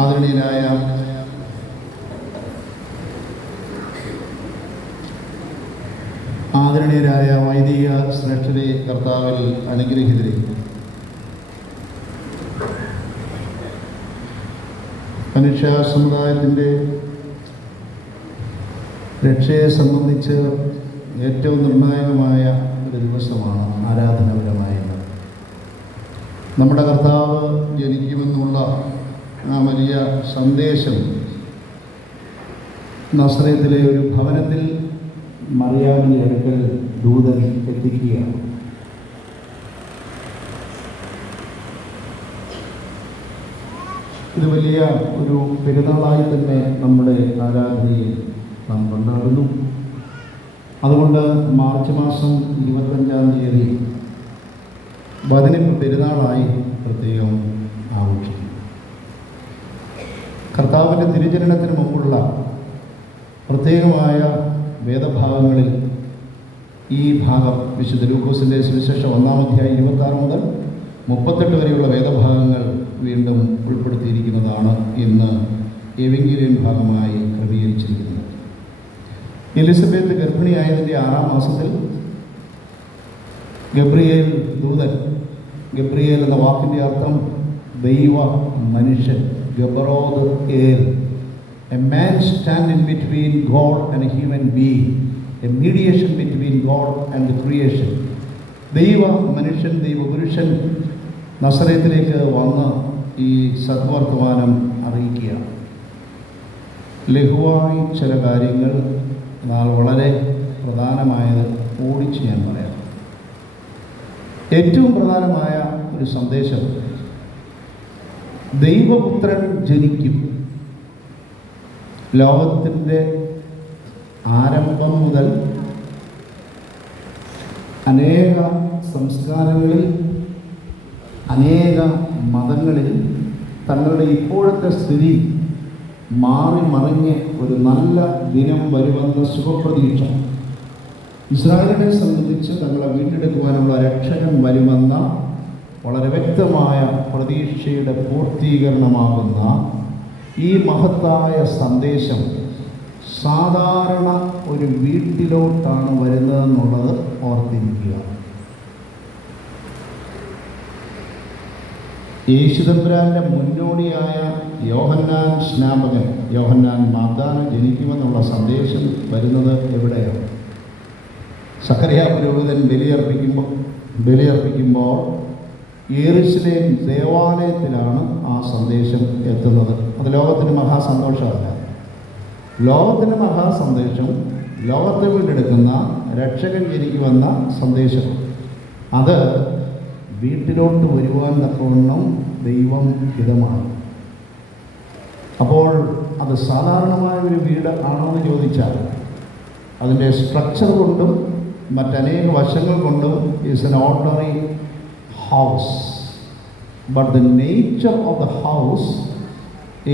ആദരണീയരായ വൈദിക ശ്രേഷ്ഠരെ, കർത്താവിൽ അനുഗ്രഹീതരെ, മനുഷ്യ സമുദായത്തിൻ്റെ രക്ഷയെ സംബന്ധിച്ച് ഏറ്റവും നിർണായകമായ ഒരു ദിവസമാണ് ആരാധനാപരമായത്. നമ്മുടെ കർത്താവ് ജനിക്കുമെന്നുള്ള ആ വലിയ സന്ദേശം നസറേത്തിലെ ഒരു ഭവനത്തിൽ മറിയാമിൻ്റെ അടുക്കൽ ദൂതൻ എത്തിക്കുകയാണ്. ഇത് വലിയ ഒരു പെരുന്നാളായി തന്നെ നമ്മുടെ ആരാധനയിൽ നാം കൊണ്ടാടുന്നു. അതുകൊണ്ട് മാർച്ച് മാസം 25-ാം തീയതി വചനം പെരുന്നാളായി പ്രത്യേകം ആഘോഷിക്കും. കർത്താവിൻ്റെ തിരുജനനത്തിന് മുമ്പുള്ള പ്രത്യേകമായ വേദഭാഗങ്ങളിൽ ഈ ഭാഗം വിശുദ്ധ ലൂക്കോസിൻ്റെ സുവിശേഷം 1-ാം അധ്യായം 26 മുതൽ 38 വരെയുള്ള വേദഭാഗങ്ങൾ വീണ്ടും ഉൾപ്പെടുത്തിയിരിക്കുന്നതാണ് ഇന്ന് എവങ്കേലിയൻ ഭാഗമായി ക്രമീകരിച്ചിരിക്കുന്നത്. എലിസബത്ത് ഗർഭിണിയായതിൻ്റെ 6-ാം മാസത്തിൽ ഗബ്രിയേൽ ദൂതൻ, ഗബ്രിയേൽ എന്ന വാക്കിൻ്റെ അർത്ഥം ദൈവ മനുഷ്യൻ, ഗബ്രോദ് ഏൽ, a man standing between God and a human being, a mediation between God and the creation. ദൈവ മനുഷ്യൻ, ദൈവപുരുഷൻ നസറേത്തിലേക്ക് വന്ന് ഈ സദ്വർത്തമാനം അറിയിക്കുകയാണ്. ലഘുവായി ചില കാര്യങ്ങൾ, എന്നാൽ വളരെ പ്രധാനമായത് ഓടിച്ച് ഞാൻ പറയാം. ഏറ്റവും പ്രധാനമായ ഒരു സന്ദേശം, ദൈവപുത്രൻ ജനിക്കും. ലോകത്തിൻ്റെ ആരംഭം മുതൽ അനേക സംസ്കാരങ്ങളിൽ, അനേക മതങ്ങളിൽ തങ്ങളുടെ ഇപ്പോഴത്തെ സ്ഥിതി മാറി മറിഞ്ഞ് ഒരു നല്ല ദിനം വരുമെന്ന ശുഭപ്രതീക്ഷ, ഇസ്രായേലിനെ സംബന്ധിച്ച് തങ്ങളെ വീണ്ടെടുക്കുവാനുള്ള രക്ഷകൻ വരുമെന്ന വളരെ വ്യക്തമായ പ്രതീക്ഷയുടെ പൂർത്തീകരണമാകുന്ന ഈ മഹത്തായ സന്ദേശം സാധാരണ ഒരു വീട്ടിലോട്ടാണ് വരുന്നതെന്നുള്ളത് ഓർത്തിരിക്കുക. യേശുദമ്പുരാൻ്റെ മുന്നോടിയായ യോഹന്നാൻ സ്നാപകൻ, യോഹന്നാൻ മാതാവിന് ജനിക്കുമെന്നുള്ള സന്ദേശം വരുന്നത് എവിടെയാണ്? സക്കറിയ പുരോഹിതൻ ബലിയർപ്പിക്കുമ്പോൾ യെരുശലേം ദേവാലയത്തിലാണ് ആ സന്ദേശം എത്തുന്നത്. അത് ലോകത്തിന് മഹാസന്തോഷമല്ല. ലോകത്തിന് മഹാസന്ദേശം, ലോകത്തെ വീണ്ടെടുക്കുന്ന രക്ഷകൻ ജനിക്കുമെന്ന സന്ദേശം, അത് വീട്ടിലോട്ട് വരുവാൻ തക്കവണ്ണം ദൈവം ഹിതമാണ്. അപ്പോൾ അത് സാധാരണമായ ഒരു വീട് ആണോ എന്ന് ചോദിച്ചാൽ അതിൻ്റെ സ്ട്രക്ചർ കൊണ്ടും മറ്റനേക വശങ്ങൾ കൊണ്ടും is N ordinary house, but the nature of the house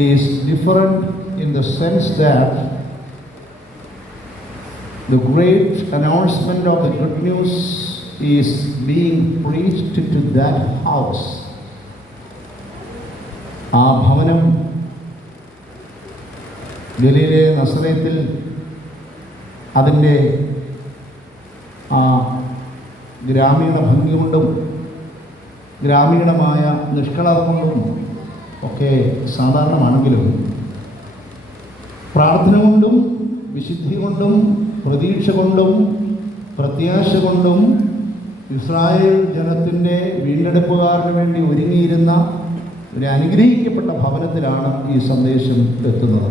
is different in the sense that the great announcement of the good news is being preached to that house. ആ ഭവനം ഗലീലയിലെ നസറേത്തിൽ അതിൻ്റെ ആ ഗ്രാമീണ ഭംഗി കൊണ്ടും ഗ്രാമീണമായ നിഷ്കളത കൊണ്ടും ഒക്കെ സാധാരണമാണെങ്കിലും പ്രാർത്ഥന കൊണ്ടും വിശുദ്ധി കൊണ്ടും പ്രതീക്ഷ കൊണ്ടും പ്രത്യാശ കൊണ്ടും ഇസ്രായേൽ ജനത്തിൻ്റെ വീണ്ടെടുപ്പുകാരന് വേണ്ടി ഒരുങ്ങിയിരുന്ന ഒരു അനുഗ്രഹിക്കപ്പെട്ട ഭവനത്തിലാണ് ഈ സന്ദേശം എത്തുന്നത്.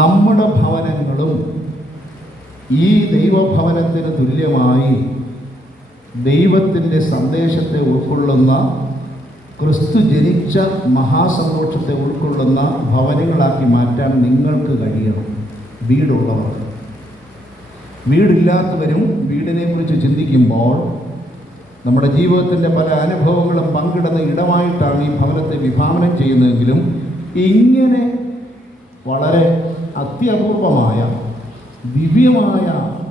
നമ്മുടെ ഭവനങ്ങളും ഈ ദൈവഭവനത്തിന് തുല്യമായി ദൈവത്തിൻ്റെ സന്ദേശത്തെ ഉൾക്കൊള്ളുന്ന, ക്രിസ്തു ജനിച്ച മഹാസന്തോഷത്തെ ഉൾക്കൊള്ളുന്ന ഭവനങ്ങളാക്കി മാറ്റാൻ നിങ്ങൾക്ക് കഴിയണം. വീടുള്ളവർ, വീടില്ലാത്തവരും വീടിനെക്കുറിച്ച് ചിന്തിക്കുമ്പോൾ നമ്മുടെ ജീവിതത്തിൻ്റെ പല അനുഭവങ്ങളും പങ്കിടുന്ന ഇടമായിട്ടാണ് ഈ ഭവനത്തെ വിഭാവനം ചെയ്യുന്നതെങ്കിലും ഇങ്ങനെ വളരെ അത്യപൂർവമായ ദിവ്യമായ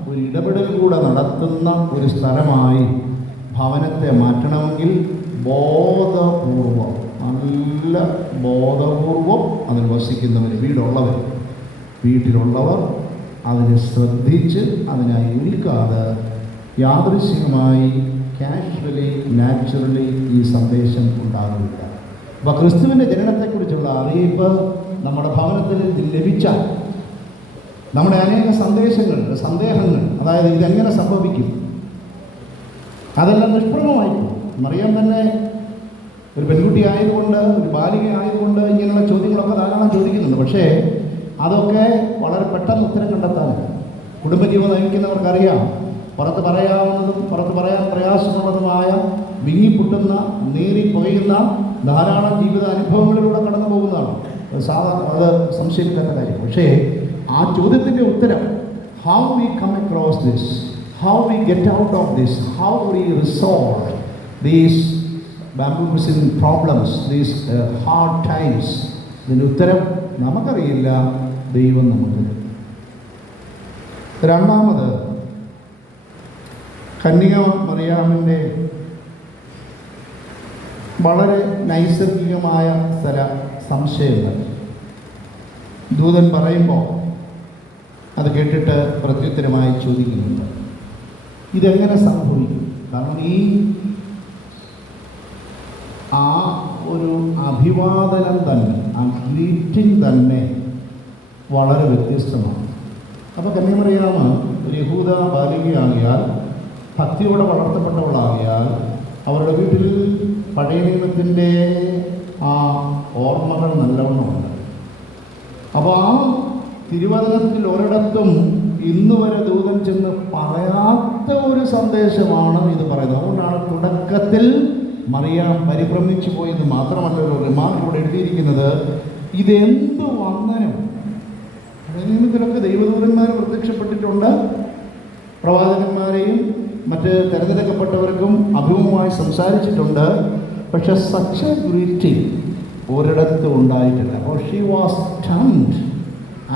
ഒരു ഇടപെടൽ കൂടെ നടത്തുന്ന ഒരു സ്ഥലമായി ഭവനത്തെ മാറ്റണമെങ്കിൽ ബോധപൂർവം നല്ല ബോധപൂർവം അതിൽ വസിക്കുന്നവർ, വീട്ടിലുള്ളവർ അതിനെ ശ്രദ്ധിച്ച് അതിനായി ഒരുക്കാതെ യാദൃശ്ചികമായി കാഷ്വലി നാച്ചുറലി ഈ സന്ദേശം ഉണ്ടാകുന്നില്ല. അപ്പോൾ ക്രിസ്തുവിൻ്റെ ജനനത്തെക്കുറിച്ചുള്ള അറിയിപ്പ് നമ്മുടെ ഭവനത്തിൽ ലഭിച്ചാൽ നമ്മുടെ അനേക സന്ദേഹങ്ങൾ, അതായത് ഇതെങ്ങനെ സംഭവിക്കും, അതെല്ലാം നിഷ്പ്രഭമായിപ്പോകും. മറിയം തന്നെ ഒരു പെൺകുട്ടി ആയതുകൊണ്ട്, ഒരു ബാലിക ആയതുകൊണ്ട് ഇങ്ങനെയുള്ള ചോദ്യങ്ങളൊക്കെ ധാരാളം ചോദിക്കുന്നുണ്ട്. പക്ഷേ അതൊക്കെ വളരെ പെട്ടെന്ന് ഉത്തരം കണ്ടെത്താൻ കുടുംബജീവിതം നയിക്കുന്നവർക്കറിയാം. പുറത്ത് പറയാവുന്നതും പുറത്ത് പറയാൻ പ്രയാസമുള്ളതുമായ വിങ്ങിപ്പൊട്ടുന്ന, പുകയുന്ന ധാരാളം ജീവിത അനുഭവങ്ങളിലൂടെ കടന്നു പോകുന്നതാണ്. അത് സംശയിക്കാത്ത കാര്യം. പക്ഷേ ആ ചോദ്യത്തിൻ്റെ ഉത്തരം, how we come across this, how we get out of this, how we resolve these bamboozling problems, these hard times, ഇതിൻ്റെ ഉത്തരം നമുക്കറിയില്ല, ദൈവം നമുക്ക്. രണ്ടാമത്, കന്യക മറിയാമിൻ്റെ വളരെ നൈസർഗികമായ ചില സംശയങ്ങൾ ദൂതൻ പറയുമ്പോൾ അത് കേട്ടിട്ട് പ്രത്യുത്തരമായി ചോദിക്കുന്നുണ്ട്, ഇതെങ്ങനെ സംഭവിക്കും? കാരണം ആ ഒരു അഭിവാദനം തന്നെ, ആ ഗ്രീറ്റിംഗ് തന്നെ വളരെ വ്യത്യസ്തമാണ്. അപ്പോൾ കന്യാമറിയാമ ഒരു യഹൂദ ബാലികയാകിയാൽ, ഭക്തിയോടെ വളർത്തപ്പെട്ടവളാകിയാൽ, അവരുടെ വീട്ടിൽ പഴയ നിയമത്തിൻ്റെ ആ ഓർമ്മകൾ നല്ലവണ്ണമുണ്ട്. അപ്പോൾ ആ തിരുവചനത്തിൽ ഒരിടത്തും ഇന്ന് വരെ ദൂതൻ ചെന്ന് പറയാത്ത ഒരു സന്ദേശമാണ് ഇത് പറയുന്നത്. അതുകൊണ്ടാണ് തുടക്കത്തിൽ മറിയാം പരിഭ്രമിച്ചു പോയെന്ന് മാത്രമല്ല ഒരു റിമാർക്ക് ഇവിടെ എഴുതിയിരിക്കുന്നത്, ഇതെന്ത് വന്ദനം. നിയമത്തിലൊക്കെ ദൈവദൂതന്മാർ പ്രത്യക്ഷപ്പെട്ടിട്ടുണ്ട്, പ്രവാചകന്മാരെയും മറ്റ് തിരഞ്ഞെടുക്കപ്പെട്ടവർക്കും അഭിമുഖമായി സംസാരിച്ചിട്ടുണ്ട്. പക്ഷെ സച്ച് എ ഗ്രീറ്റിംഗ് ഒരിടത്തും ഉണ്ടായിട്ടില്ല. അപ്പോൾ she was stunned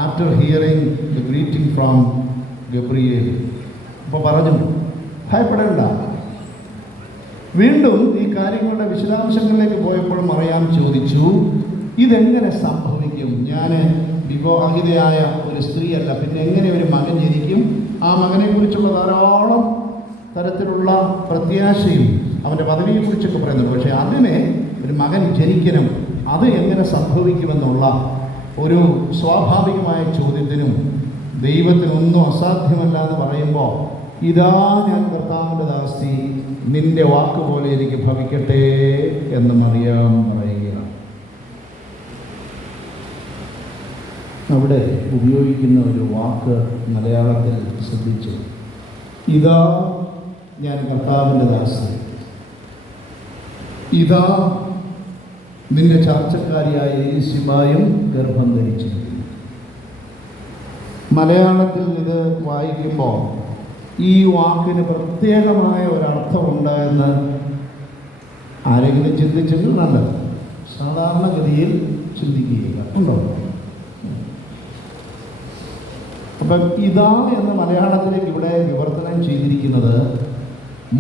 after hearing the greeting from Gabriel. അപ്പോൾ പറഞ്ഞു, ഭയപ്പെടേണ്ട. വീണ്ടും ഈ കാര്യങ്ങളുടെ വിശദാംശങ്ങളിലേക്ക് പോയപ്പോൾ മറിയാം ചോദിച്ചു, ഇതെങ്ങനെ സംഭവിക്കും? ഞാൻ വിവാഹിതയായ ഒരു സ്ത്രീയല്ല, പിന്നെ എങ്ങനെ ഒരു മകൻ ജനിക്കും? ആ മകനെക്കുറിച്ചുള്ള ധാരാളം തരത്തിലുള്ള പ്രത്യാശയും അവൻ്റെ പദവിയെക്കുറിച്ചൊക്കെ പറയുന്നുണ്ട്. പക്ഷേ അതിനെ ഒരു മകൻ ജനിക്കണം, അത് എങ്ങനെ സംഭവിക്കുമെന്നുള്ള ഒരു സ്വാഭാവികമായ ചോദ്യത്തിനും ദൈവത്തിനൊന്നും അസാധ്യമല്ല എന്ന് പറയുമ്പോൾ, ഇതാ ഞാൻ കർത്താവിൻ്റെ ദാസി, നിന്റെ വാക്കുപോലെ എനിക്ക് ഭവിക്കട്ടെ എന്ന് മറിയാം പറയുകയാണ്. അവിടെ ഉപയോഗിക്കുന്ന ഒരു വാക്ക് മലയാളത്തിൽ ശ്രദ്ധിച്ചു, ഇതാ ഞാൻ കർത്താവിൻ്റെ ദാസി, ഇതാ നിന്റെ ചാർച്ചക്കാരിയായ എലീശയുമായും ഗർഭം ധരിച്ചിരിക്കുന്നു. മലയാളത്തിൽ ഇത് വായിക്കുമ്പോൾ ഈ വാക്കിന് പ്രത്യേകമായ ഒരർത്ഥമുണ്ട് എന്ന് ആരെങ്കിലും ചിന്തിച്ചെങ്കിൽ നല്ലത്. സാധാരണഗതിയിൽ ചിന്തിക്കുകയില്ല, ഉണ്ടോ? അപ്പം ഇതാ എന്ന് മലയാളത്തിലേക്ക് ഇവിടെ വിവർത്തനം ചെയ്തിരിക്കുന്നത്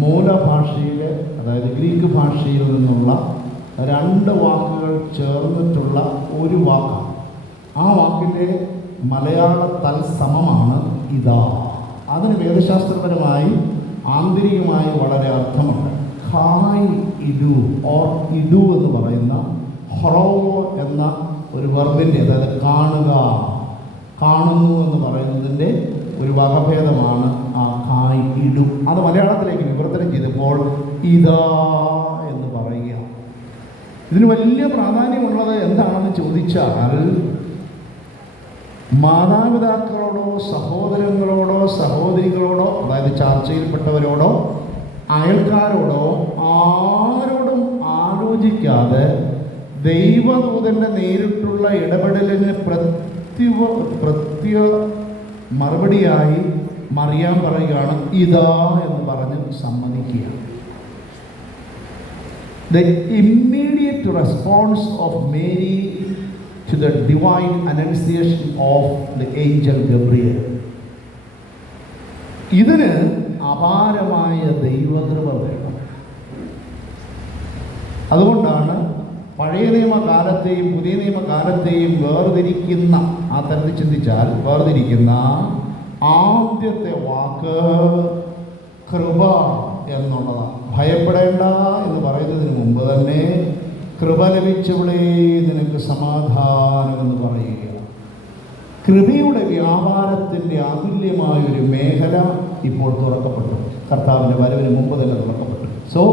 മൂലഭാഷയിൽ, അതായത് ഗ്രീക്ക് ഭാഷയിൽ നിന്നുള്ള രണ്ട് വാക്കുകൾ ചേർന്നിട്ടുള്ള ഒരു വാക്കാണ്. ആ വാക്കിൻ്റെ മലയാള തൽസമമാണ് ഇതാ. അതിന് വേദശാസ്ത്രപരമായി ആന്തരികമായി വളരെ അർത്ഥമുണ്ട്. ഖായ് ഇഡു ഓർ ഇഡു എന്ന് പറയുന്ന ഹൊറോവോ എന്ന ഒരു വെർബിൻ്റെ, അതായത് കാണുക, കാണുന്നു എന്ന് പറയുന്നതിൻ്റെ ഒരു വകഭേദമാണ് ആ ഖായ് ഇഡു. അത് മലയാളത്തിലേക്ക് വിവർത്തനം ചെയ്തപ്പോൾ ഇതാ എന്ന് പറയുക. ഇതിന് വലിയ പ്രാധാന്യമുള്ളത് എന്താണെന്ന് ചോദിച്ചാൽ, മാതാപിതാക്കളോടോ സഹോദരങ്ങളോടോ സഹോദരികളോടോ, അതായത് ചർച്ചയിൽപ്പെട്ടവരോടോ അയൽക്കാരോടോ ആരോടും ആലോചിക്കാതെ ദൈവദൂതൻ്റെ നേരിട്ടുള്ള ഇടപെടലിന് മറുപടിയായി മറിയാം പറയുകയാണ് ഇതാ എന്ന് പറഞ്ഞ് സമ്മതിക്കുക. The immediate response of Mary to the divine annunciation of the angel Gabriel. ഇതിന് അപാരമായ ദൈവകൃപ വേണം. അതുകൊണ്ടാണ് പഴയ നിയമകാലത്തെയും പുതിയ നിയമകാലത്തെയും വേർതിരിക്കുന്ന, ആ തരത്തിൽ ചിന്തിച്ചാൽ വേർതിരിക്കുന്ന ആദ്യത്തെ വാക്ക് കൃപ എന്നുള്ളതാണ്. ഭയപ്പെടേണ്ട എന്ന് പറയുന്നതിന് മുമ്പ് തന്നെ കൃപ ലഭിച്ചവിടെ നിനക്ക് സമാധാനമെന്ന് പറയുക. കൃപയുടെ വ്യാപാരത്തിൻ്റെ അതുല്യമായൊരു മേഖല ഇപ്പോൾ തുറക്കപ്പെട്ടു. കർത്താവിൻ്റെ വരവിന് മുമ്പ് തന്നെ തുറക്കപ്പെട്ടു. So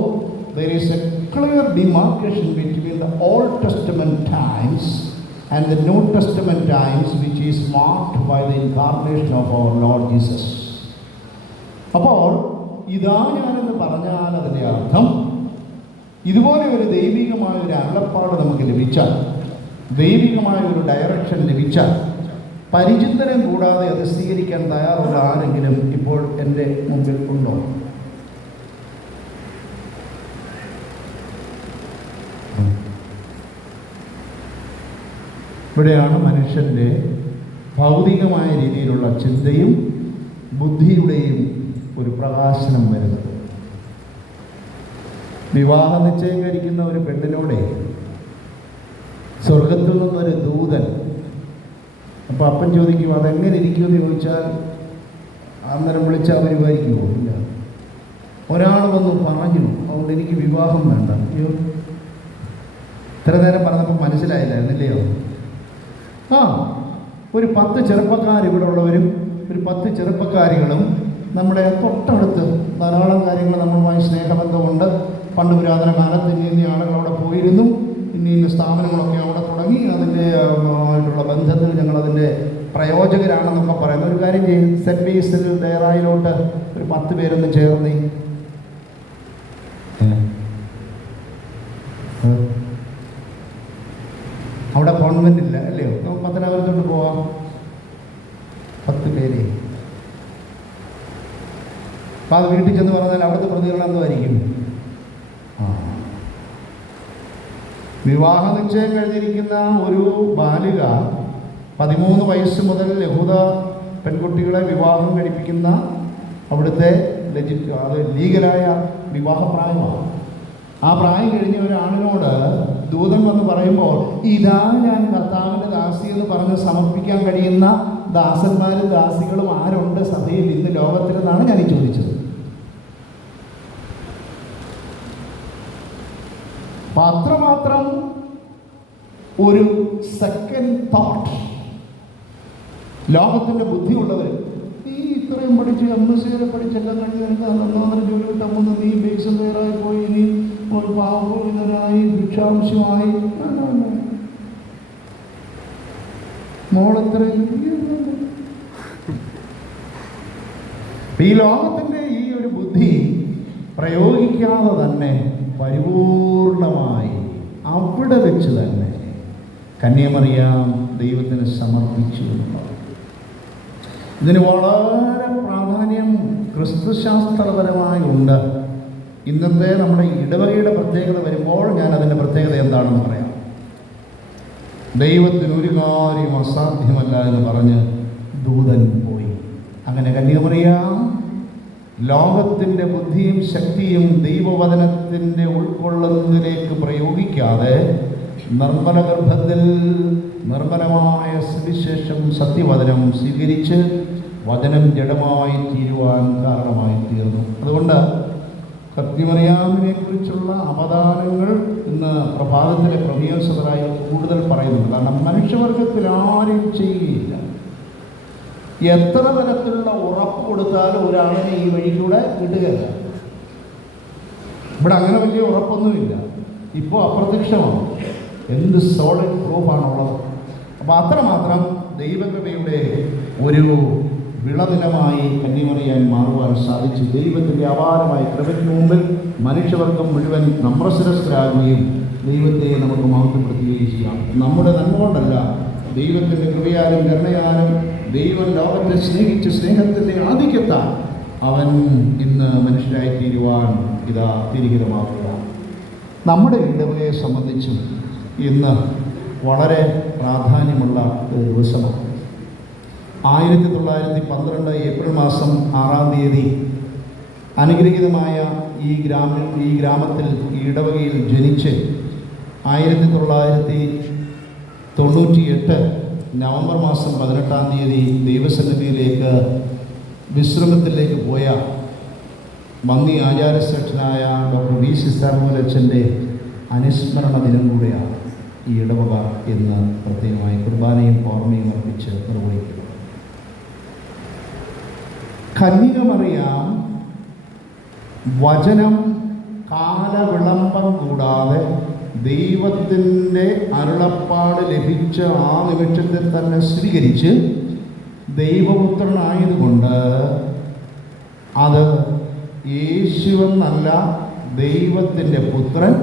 there is a clear demarcation between the Old Testament times and the New Testament times, which is marked by the incarnation of our Lord Jesus. അപ്പോൾ ഇതാ ഞാനെന്ന് പറഞ്ഞാൽ അതിൻ്റെ അർത്ഥം, ഇതുപോലെ ഒരു ദൈവികമായ ഒരു അരുളപ്പാട് നമുക്ക് ലഭിച്ചാൽ, ദൈവികമായ ഒരു ഡയറക്ഷൻ ലഭിച്ചാൽ, പരിചിന്തനം കൂടാതെ അത് സ്വീകരിക്കാൻ തയ്യാറുള്ള ആരെങ്കിലും ഇപ്പോൾ എൻ്റെ മുമ്പിൽ ഉണ്ടോ? ഇവിടെയാണ് മനുഷ്യൻ്റെ ഭൗതികമായ രീതിയിലുള്ള ചിന്തയും ബുദ്ധിയുടെയും ഒരു പ്രകാശനം വരുന്നത്. വിവാഹ നിശ്ചയം കഴിക്കുന്ന ഒരു പെണ്ണിനോടെ സ്വർഗത്തിൽ നിന്നൊരു ദൂതൻ, അപ്പോൾ അപ്പൻ ചോദിക്കും അതെങ്ങനെ ഇരിക്കുമെന്ന് ചോദിച്ചാൽ അന്നേരം വിളിച്ചാൽ വരുമായിരിക്കുമോ? ഇല്ല. ഒരാൾ വന്ന് പറഞ്ഞു അതുകൊണ്ട് എനിക്ക് വിവാഹം വേണ്ട. അയ്യോ, ഇത്ര നേരം പറഞ്ഞപ്പോൾ മനസ്സിലായില്ലായിരുന്നില്ലയോ? ഒരു 10 ചെറുപ്പക്കാർ ഇവിടെ ഉള്ളവരും ഒരു 10 ചെറുപ്പക്കാരികളും നമ്മുടെ തൊട്ടടുത്ത് ധാരാളം കാര്യങ്ങൾ നമ്മളുമായി സ്നേഹബന്ധമുണ്ട്. പണ്ട് പുരാതന കാലത്ത് ഇന്ന ആളുകൾ അവിടെ പോയിരുന്നു, ഇന്ന സ്ഥാപനങ്ങളൊക്കെ അവിടെ തുടങ്ങി, അതിൻ്റെ ആയിട്ടുള്ള ബന്ധത്തിൽ ഞങ്ങളതിൻ്റെ പ്രയോജകരാണെന്നൊക്കെ പറയുന്ന ഒരു കാര്യം ചെയ്യും. സെൻറ്റ് ബേസിൽ ഡയറായിലോട്ട് ഒരു 10 പേരൊന്ന് ചേർന്ന് അവിടെ കോൺവെൻ്റ് ഇല്ല അല്ലയോ, നമുക്ക് പത്തനാപുരത്തോട്ട് പോവാം. 10 പേര്. അപ്പം അത് വീട്ടിൽ ചെന്ന് പറഞ്ഞാൽ അവിടുത്തെ പ്രതികരണം എന്തായിരിക്കും? വിവാഹ നിശ്ചയം കഴിഞ്ഞിരിക്കുന്ന ഒരു ബാലിക 13 വയസ്സ് മുതൽ യഹൂദ പെൺകുട്ടികളെ വിവാഹം കഴിപ്പിക്കുന്ന അവിടുത്തെ അത് ലീഗലായ വിവാഹപ്രായമാണ്. ആ പ്രായം കഴിഞ്ഞ ഒരാളിനോട് ദൂതൻ വന്ന് പറയുമ്പോൾ ഇതാ ഞാൻ കർത്താവിൻ്റെ ദാസി എന്ന് പറഞ്ഞ് സമർപ്പിക്കാൻ കഴിയുന്ന ദാസന്മാരും ദാസികളും ആരുണ്ട് സഭയിൽ ഇന്ന് ലോകത്തിലെന്നാണ് ഞാൻ ചോദിച്ചത്. അത്രമാത്രം ഒരു സെക്കൻഡ് തോട്ട് ലോകത്തിൻ്റെ ബുദ്ധിയുള്ളവർ ഈ ഇത്രയും പഠിച്ച് MSc പഠിച്ചെല്ലാം കഴിഞ്ഞ് എനിക്ക് ജോലി കിട്ടാൻ പോകുന്ന നീ ബേസ് വേറായി പോയി, ഇനി ഒരു പാവനായി ഭിക്ഷാംശമായി മോളെത്ര ഈ ലോകത്തിൻ്റെ ഈ ഒരു ബുദ്ധി പ്രയോഗിക്കാതെ തന്നെ പരിപൂർണമായി അവിടെ വെച്ച് തന്നെ കന്യാമറിയാം ദൈവത്തിന് സമർപ്പിച്ചു എന്നുള്ളത്. ഇതിന് വളരെ പ്രാധാന്യം ക്രിസ്തുശാസ്ത്രപരമായി ഉണ്ട്. ഇന്നത്തെ നമ്മുടെ ഇടവകയുടെ പ്രത്യേകത വരുമ്പോൾ ഞാൻ അതിൻ്റെ പ്രത്യേകത എന്താണെന്ന് പറയാം. ദൈവത്തിന് ഒരു കാര്യം അസാധ്യമല്ല എന്ന് പറഞ്ഞ് ദൂതൻ പോയി. അങ്ങനെ കന്യാമറിയാം ലോകത്തിൻ്റെ ബുദ്ധിയും ശക്തിയും ദൈവവചനത്തിൻ്റെ ഉൾക്കൊള്ളുന്നതിലേക്ക് പ്രയോഗിക്കാതെ നിർമ്മല ഗർഭത്തിൽ നിർമ്മലമായ സുവിശേഷം സത്യവചനം സ്വീകരിച്ച് വചനം ജഡമായി തീരുവാൻ കാരണമായി തീർന്നു. അതുകൊണ്ട് കന്യാമറിയാമിനെ കുറിച്ചുള്ള അവദാനങ്ങൾ ഇന്ന് പ്രഭാതത്തിലെ പ്രമേയസഭരായി കൂടുതൽ പറയുന്നുണ്ട്. കാരണം മനുഷ്യവർഗത്തിൽ ആരും ചെയ്യുകയില്ല. എത്ര തരത്തിലുള്ള ഉറപ്പ് കൊടുത്താലും ഒരാളിനെ ഈ വഴിക്കൂടെ കിട്ടുകയില്ല. ഇവിടെ അങ്ങനെ വലിയ ഉറപ്പൊന്നുമില്ല. ഇപ്പോൾ അപ്രത്യക്ഷമാണ്. എന്ത് സോളിഡ് പ്രൂഫാണുള്ളത്. അപ്പോൾ അത്രമാത്രം ദൈവകൃപയുടെ ഒരു വിളനിലമായി കന്യാമറിയാൻ മാറുവാൻ സാധിച്ചു. ദൈവത്തിൻ്റെ അപാരമായ കൃപയ്ക്ക് മുമ്പിൽ മനുഷ്യവർഗം മുഴുവൻ നമ്രശിരസ്കരാകുകയും ദൈവത്തെ നമുക്ക് മഹത്വപ്പെടുത്തുകയും ചെയ്യാം. നമ്മുടെ നന്മ കൊണ്ടല്ല, ദൈവത്തിൻ്റെ കൃപയാലും കരുണയാലും ദൈവം ലോകത്തെ സ്നേഹിച്ച് സ്നേഹത്തിൻ്റെ ആധിക്യത്താൽ അവൻ ഇന്ന് മനുഷ്യരായി തീരുവാൻ ഇതാ തിരിഹിതമാക്കുക. നമ്മുടെ ഇടവകയെ സംബന്ധിച്ചും ഇന്ന് വളരെ പ്രാധാന്യമുള്ള ഒരു ദിവസമാണ്. 1912 ഏപ്രിൽ മാസം 6-ാം തീയതി അനുഗ്രഹീതമായ ഈ ഗ്രാമത്തിൽ ഈ ഇടവകയിൽ ജനിച്ച് 1998 നവംബർ മാസം 18-ാം തീയതി ദൈവസന്നിധിയിലേക്ക് വിശ്രമത്തിലേക്ക് പോയ മന്നി ആചാര്യശ്രേഷ്ഠനായ ഡോക്ടർ V.C. സാമുവൽ അച്ഛൻ്റെ അനുസ്മരണ ദിനം കൂടെയാണ് ഈ ഇടവക എന്ന് പ്രത്യേകമായി കുർബാനയും ഓർമ്മയും അർപ്പിച്ച് നിർവഹിക്കുന്നു. കന്യകമറിയാം വചനം കാലവിളംബം കൂടാതെ ദൈവത്തിൻ്റെ അരുളപ്പാട് ലഭിച്ച ആ നിമിഷത്തിൽ തന്നെ സ്വീകരിച്ച് ദൈവപുത്രനായതുകൊണ്ട് അത് യേശുവെന്നല്ല ദൈവത്തിൻ്റെ പുത്രൻ,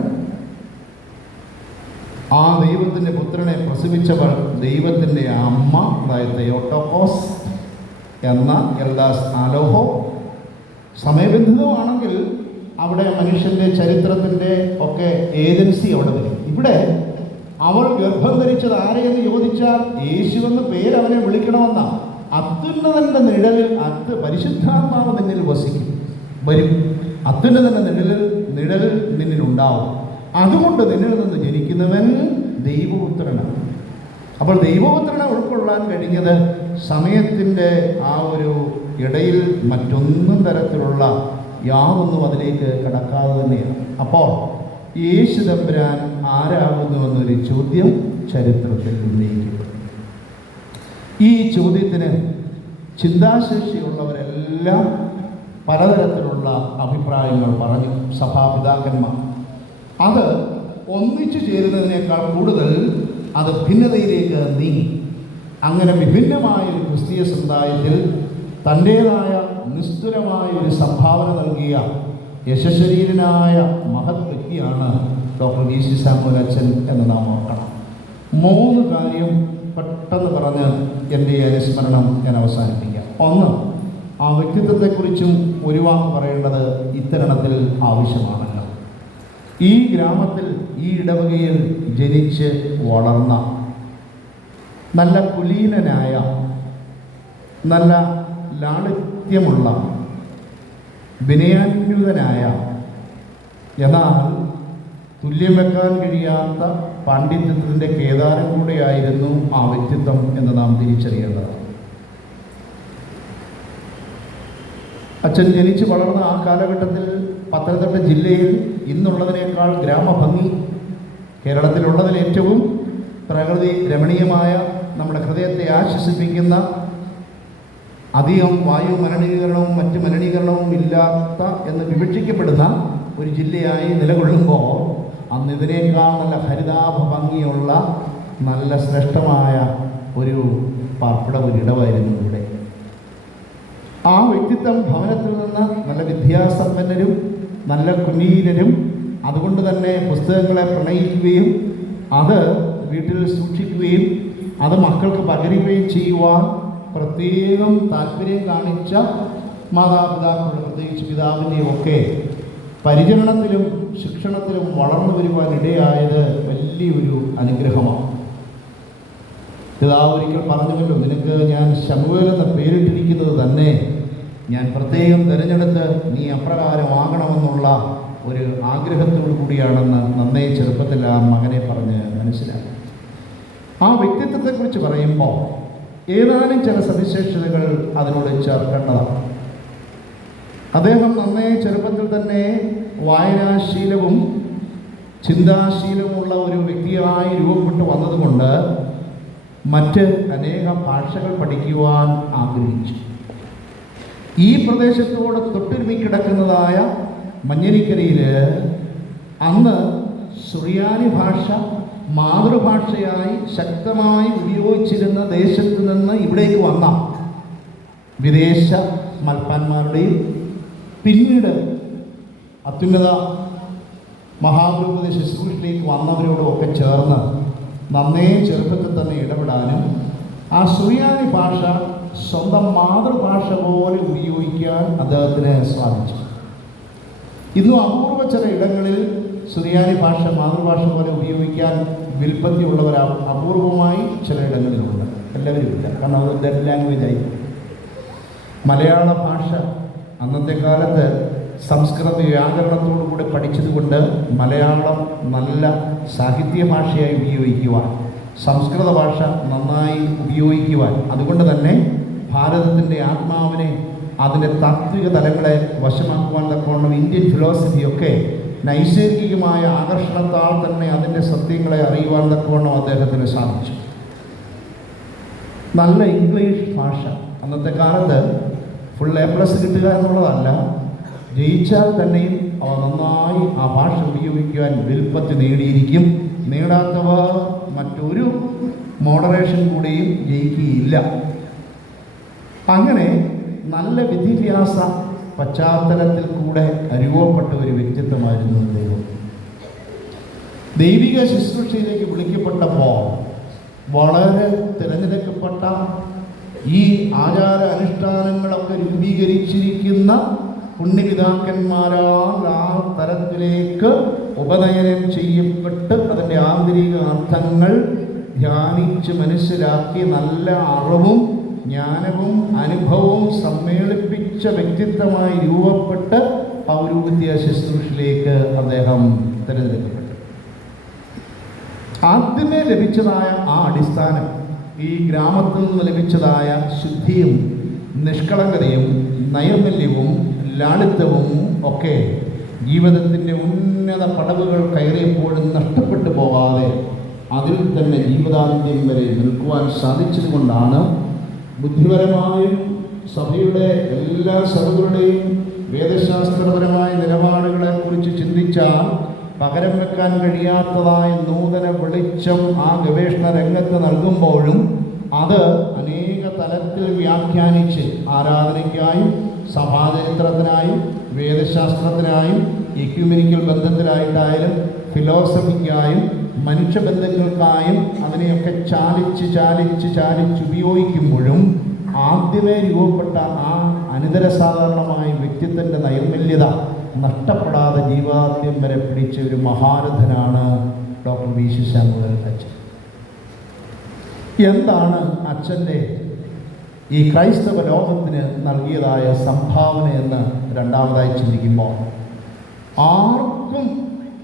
ആ ദൈവത്തിൻ്റെ പുത്രനെ പ്രസവിച്ചവൾ ദൈവത്തിൻ്റെ അമ്മ, അതായത് തെയോട്ടോക്കോസ് എന്ന എൽദാസ് ആലോഹോ. സമയബന്ധിതമാണെങ്കിൽ അവിടെ മനുഷ്യൻ്റെ ചരിത്രത്തിൻ്റെ ഒക്കെ ഏജൻസി അവിടെ വരും. ഇവിടെ അവൾ ഗർഭം ധരിച്ചത് ആരെയെന്ന് ചോദിച്ചാൽ യേശുവെന്ന് പേര് അവനെ വിളിക്കണമെന്ന അത്യുന്നതൻ്റെ നിഴലിൽ പരിശുദ്ധാത്മാവ് നിന്നിൽ വരും. അത്യുന്നതൻ്റെ നിഴൽ നിന്നിലുണ്ടാവും. അതുകൊണ്ട് നിന്നിൽ നിന്ന് ജനിക്കുന്നവൻ ദൈവപുത്രനാണ്. അപ്പോൾ ദൈവപുത്രനെ ഉൾക്കൊള്ളാൻ കഴിഞ്ഞത് സമയത്തിൻ്റെ ആ ഒരു ഇടയിൽ മറ്റൊന്നും തരത്തിലുള്ള യാതൊന്നും അതിലേക്ക് കടക്കാതെ തന്നെയാണ്. അപ്പോൾ യേശു തമ്പുരാൻ ആരാകുന്നുവെന്നൊരു ചോദ്യം ചരിത്രത്തിൽ ഉന്നയിക്കും. ഈ ചോദ്യത്തിന് ചിന്താശേഷിയുള്ളവരെല്ലാം പലതരത്തിലുള്ള അഭിപ്രായങ്ങൾ പറഞ്ഞു. സഭാപിതാക്കന്മാർ അത് ഒന്നിച്ചു ചേരുന്നതിനേക്കാൾ കൂടുതൽ അത് ഭിന്നതയിലേക്ക് നീങ്ങി. അങ്ങനെ വിഭിന്നമായ ഒരു ക്രിസ്തീയ സമുദായത്തിൽ തൻ്റേതായ നിസ്തുലമായ ഒരു സംഭാവന നൽകിയ യശശരീരനായ മഹത് വ്യക്തിയാണ് ഡോക്ടർ V.C. സാമുവൽ അച്ഛൻ എന്ന് നാം ഓർക്കണം. 3 കാര്യം പെട്ടെന്ന് പറഞ്ഞ് എൻ്റെ അനുസ്മരണം ഞാൻ അവസാനിപ്പിക്കാം. 1, ആ വ്യക്തിത്വത്തെക്കുറിച്ചും ഒരു വാക്ക് പറയേണ്ടത് ഇത്തരണത്തിൽ ആവശ്യമാണല്ലോ. ഈ ഗ്രാമത്തിൽ, ഈ ഇടവകയിൽ ജനിച്ച് വളർന്ന നല്ല കുലീനനായ, നല്ല ലാളിത്യമുള്ള, വിനയാന്വിതനായ, എന്നാൽ തുല്യം വെക്കാൻ കഴിയാത്ത പാണ്ഡിത്യത്തിൻ്റെ കേദാരം കൂടെയായിരുന്നു ആ വ്യക്തിത്വം എന്ന് നാം തിരിച്ചറിയേണ്ടത്. അച്ഛൻ ജനിച്ച് വളർന്ന ആ കാലഘട്ടത്തിൽ പത്തനംതിട്ട ജില്ലയിൽ ഇന്നുള്ളതിനേക്കാൾ ഗ്രാമഭംഗി, കേരളത്തിലുള്ളതിൽ ഏറ്റവും പ്രകൃതി രമണീയമായ, നമ്മുടെ ഹൃദയത്തെ ആശ്വസിപ്പിക്കുന്ന, അധികം വായു മലിനീകരണവും മറ്റ് മലിനീകരണവും ഇല്ലാത്ത എന്ന് വിവക്ഷിക്കപ്പെടുന്ന ഒരു ജില്ലയായി നിലകൊള്ളുമ്പോൾ അന്ന് ഇതിനേക്കാൾ നല്ല ഹരിതാഭ ഭംഗിയുള്ള നല്ല ശ്രേഷ്ഠമായ ഒരു പാർപ്പിട ഒരിടമായിരുന്നു ഇവിടെ. ആ വ്യക്തിത്വം ഭവനത്തിൽ നിന്ന് നല്ല വിദ്യാസമ്പന്നരും നല്ല കുലീനരും, അതുകൊണ്ട് തന്നെ പുസ്തകങ്ങളെ പ്രണയിക്കുകയും അത് വീട്ടിൽ സൂക്ഷിക്കുകയും അത് മക്കൾക്ക് പകരുകയും ചെയ്യുവാൻ പ്രത്യേകം താല്പര്യം കാണിച്ച മാതാപിതാക്കളുടെ, പ്രത്യേകിച്ച് പിതാവിൻ്റെയും ഒക്കെ പരിചരണത്തിലും ശിക്ഷണത്തിലും വളർന്നു വരുവാൻ ഇടയായത് വലിയൊരു അനുഗ്രഹമാണ്. പിതാവ് ഒരിക്കൽ പറഞ്ഞുവല്ലോ, നിനക്ക് ഞാൻ ശമൂവേൽ എന്ന പേരിട്ടിരിക്കുന്നത് തന്നെ ഞാൻ പ്രത്യേകം തിരഞ്ഞെടുത്ത് നീ അപ്രകാരമാകണമെന്നുള്ള ഒരു ആഗ്രഹത്തോടു കൂടിയാണെന്ന് നന്നേ ചെറുപ്പത്തിൽ ആ മകനെ പറഞ്ഞ് മനസ്സിലാക്കി. ആ വ്യക്തിത്വത്തെക്കുറിച്ച് പറയുമ്പോൾ ഏതാനും ചില സവിശേഷതകൾ അതിനോട് ചേർക്കേണ്ടതാണ്. അദ്ദേഹം നന്നേ ചെറുപ്പത്തിൽ തന്നെ വായനാശീലവും ചിന്താശീലവുമുള്ള ഒരു വ്യക്തിയായി രൂപപ്പെട്ടു വന്നതുകൊണ്ട് മറ്റ് അനേകം ഭാഷകൾ പഠിക്കുവാൻ ആഗ്രഹിച്ചു. ഈ പ്രദേശത്തോട് തൊട്ടുരുമി കിടക്കുന്നതായ മഞ്ഞരിക്കരയിൽ അന്ന് സുറിയാനി ഭാഷ മാതൃഭാഷയായി ശക്തമായി ഉപയോഗിച്ചിരുന്ന ദേശത്ത് നിന്ന് ഇവിടേക്ക് വന്ന വിദേശ മൽപ്പാന്മാരുടെയും പിന്നീട് അത്യുന്നത മഹാഗുരുപദ ശുശ്രൂഷയിലേക്ക് വന്നവരോടും ഒക്കെ ചേർന്ന് നന്നേ ചെറുപ്പത്തിൽ തന്നെ ഇടപെടാനും ആ സുറിയാനി ഭാഷ സ്വന്തം മാതൃഭാഷ പോലെ ഉപയോഗിക്കാൻ അദ്ദേഹത്തിന് സാധിച്ചു. ഇന്നും അപൂർവ ചില ഇടങ്ങളിൽ സുറിയാനി ഭാഷ മാതൃഭാഷ പോലെ ഉപയോഗിക്കാൻ വിൽപ്പത്തിയുള്ളവർ അപൂർവമായി ചില ഇടങ്ങളിലുണ്ട്. എല്ലാവരും ഇല്ല, കാരണം അത് ഡെഡ് ലാംഗ്വേജ് ആയി. മലയാള ഭാഷ അന്നത്തെ കാലത്ത് സംസ്കൃത വ്യാകരണത്തോടുകൂടി പഠിച്ചതുകൊണ്ട് മലയാളം നല്ല സാഹിത്യ ഭാഷയായി ഉപയോഗിക്കുവാൻ, സംസ്കൃത ഭാഷ നന്നായി ഉപയോഗിക്കുവാൻ, അതുകൊണ്ട് തന്നെ ഭാരതത്തിൻ്റെ ആത്മാവിനെ, അതിൻ്റെ താത്വിക തലങ്ങളെ വശമാക്കുവാൻ തക്കവണ്ണം ഇന്ത്യൻ ഫിലോസഫിയൊക്കെ നൈസർഗികമായ ആകർഷണത്താൽ തന്നെ അതിൻ്റെ സത്യങ്ങളെ അറിയുവാൻ തക്കവണ്ണം അദ്ദേഹത്തിന് സാധിച്ചു. നല്ല ഇംഗ്ലീഷ് ഭാഷ, അന്നത്തെ കാലത്ത് ഫുൾ A+ കിട്ടുക എന്നുള്ളതല്ല, ജയിച്ചാൽ തന്നെയും അവ നന്നായി ആ ഭാഷ ഉപയോഗിക്കുവാൻ വിൽപ്പത്തി നേടിയിരിക്കും. നേടാത്തവർ മറ്റൊരു മോഡറേഷൻ കൂടെയും ജയിക്കുകയില്ല. അങ്ങനെ നല്ല വിദ്യാഭ്യാസ പശ്ചാത്തലത്തിൽ കൂടെ രൂപപ്പെട്ട ഒരു വ്യക്തിത്വമായിരുന്നു അദ്ദേഹം. ദൈവിക ശുശ്രൂഷയിലേക്ക് വിളിക്കപ്പെട്ടപ്പോൾ വളരെ തിരഞ്ഞെടുക്കപ്പെട്ട ഈ ആചാര അനുഷ്ഠാനങ്ങളൊക്കെ രൂപീകരിച്ചിരിക്കുന്ന പുണ്യപിതാക്കന്മാരാൽ ആ തലത്തിലേക്ക് ഉപനയനം ചെയ്യപ്പെട്ട് അതിൻ്റെ ആന്തരിക അർത്ഥങ്ങൾ ധ്യാനിച്ച് മനസ്സിലാക്കി നല്ല അറിവും ജ്ഞാനവും അനുഭവവും സമ്മേളിപ്പിച്ച വ്യക്തിത്വമായി രൂപപ്പെട്ട് പൗരോഹിത്യ ശുശ്രൂഷയിലേക്ക് അദ്ദേഹം തിരഞ്ഞെടുക്കപ്പെട്ടു. ആദ്യമേ ലഭിച്ചതായ ആ അടിസ്ഥാനം, ഈ ഗ്രാമത്തിൽ നിന്ന് ലഭിച്ചതായ ശുദ്ധിയും നിഷ്കളങ്കതയും നൈർമല്യവും ലാളിത്യവും ഒക്കെ ജീവിതത്തിൻ്റെ ഉന്നത പടവുകൾ കയറിയപ്പോഴും നഷ്ടപ്പെട്ടു പോകാതെ അതിൽ തന്നെ ജീവിതാന്ത്യം വരെ നിൽക്കുവാൻ സാധിച്ചതുകൊണ്ടാണ് ബുദ്ധിപരമായും സഭയുടെ എല്ലാ സഭകളുടെയും വേദശാസ്ത്രപരമായ നിലപാടുകളെക്കുറിച്ച് ചിന്തിച്ചാൽ പകരം വെക്കാൻ കഴിയാത്തതായ നൂതന വെളിച്ചം ആ ഗവേഷണ രംഗത്ത് നൽകുമ്പോഴും അത് അനേക തലത്തിൽ വ്യാഖ്യാനിച്ച് ആരാധനയ്ക്കായും സഭാചരിത്രത്തിനായും വേദശാസ്ത്രത്തിനായും എക്യുമെനിക്കൽ ബന്ധത്തിലായിട്ടായാലും ഫിലോസഫിക്കായും മനുഷ്യബന്ധങ്ങൾക്കായും അതിനെയൊക്കെ ചാലിച്ച് ഉപയോഗിക്കുമ്പോഴും ആദ്യമേ രൂപപ്പെട്ട ആ അനിതരസാധാരണമായ വ്യക്തിത്വത്തിൻ്റെ നൈർമല്യത നഷ്ടപ്പെടാതെ ജീവാന്ത്യം വരെ പിടിച്ച ഒരു മഹാരഥനാണ് ഡോക്ടർ V.C. സാമുവൽ അച്ഛൻ. എന്താണ് അച്ഛൻ്റെ ഈ ക്രൈസ്തവ ലോകത്തിന് നൽകിയതായ സംഭാവന എന്ന് രണ്ടാമതായി ചിന്തിക്കുമ്പോൾ, ആർക്കും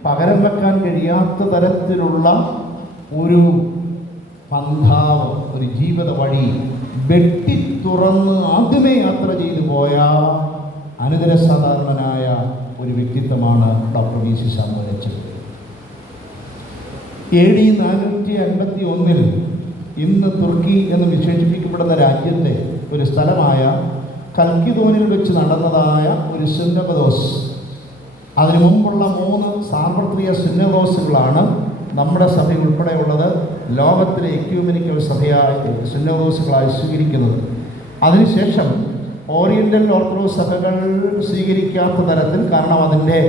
പകരം വെക്കാൻ കഴിയാത്ത തരത്തിലുള്ള ഒരു പന്ഥാവ്, ഒരു ജീവിത വഴി വെട്ടി തുറന്ന് ആദ്യമേ യാത്ര ചെയ്തു പോയ അനിതരസാധാരണനായ ഒരു വ്യക്തിത്വമാണ് ഡോക്ടർ V.C. സാമുവൽ അച്ഛൻ. AD 451 ഇന്ന് തുർക്കി എന്ന് വിശേഷിപ്പിക്കപ്പെടുന്ന രാജ്യത്തെ ഒരു സ്ഥലമായ കൽക്കിദോനിൽ വെച്ച് നടന്നതായ ഒരു സുന്നകദോസ്, അതിനു മുമ്പുള്ള 3 സാർവത്രിക സുന്നകദോസുകളാണ് നമ്മുടെ സഭ ഉൾപ്പെടെയുള്ളത് ലോകത്തിലെ എക്യൂമെനിക്കൽ സഭയായി സുന്നകദോസുകളായി സ്വീകരിക്കുന്നത്. അതിനുശേഷം ഓറിയൻ്റൽ ഓർത്തഡോക്സ് സഭകൾ സ്വീകരിക്കാത്ത തരത്തിൽ, കാരണം അതിൻ്റെ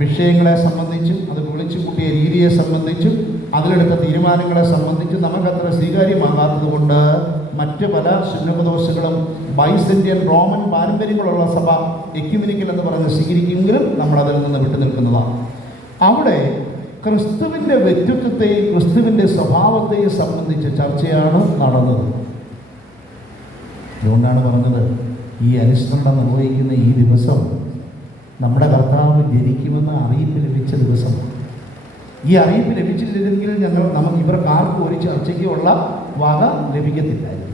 വിഷയങ്ങളെ സംബന്ധിച്ചും അത് വിളിച്ചു കൂട്ടിയ രീതിയെ സംബന്ധിച്ചും അതിലെടുത്ത തീരുമാനങ്ങളെ സംബന്ധിച്ചും നമുക്കത്ര സ്വീകാര്യമാകാത്തത് കൊണ്ട് മറ്റ് പല സുന്നകദോസുകളും ബൈസന്റിയൻ റോമൻ പാരമ്പര്യങ്ങളുള്ള സഭ എക്യുമെനിക്കൽ എന്ന് പറഞ്ഞ് സ്വീകരിക്കുമെങ്കിലും നമ്മളതിൽ നിന്ന് വിട്ടു നിൽക്കുന്നതാണ്. അവിടെ ക്രിസ്തുവിൻ്റെ വ്യക്തിത്വത്തെയും ക്രിസ്തുവിൻ്റെ സ്വഭാവത്തെയും സംബന്ധിച്ച് ചർച്ചയാണ് നടന്നത്. അതുകൊണ്ടാണ് പറഞ്ഞത്, ഈ അനുസ്മരണം നിർവഹിക്കുന്ന ഈ ദിവസം നമ്മുടെ കർത്താവ് ജനിക്കുമെന്ന് അറിയിപ്പ് ലഭിച്ച ദിവസമാണ്. ഈ അറിയിപ്പ് ലഭിച്ചില്ലെങ്കിൽ നമുക്ക് ഇവർക്ക് ആർക്കും ഒരു ചർച്ചയ്ക്കുള്ള വക ലഭിക്കത്തില്ലായിരുന്നു.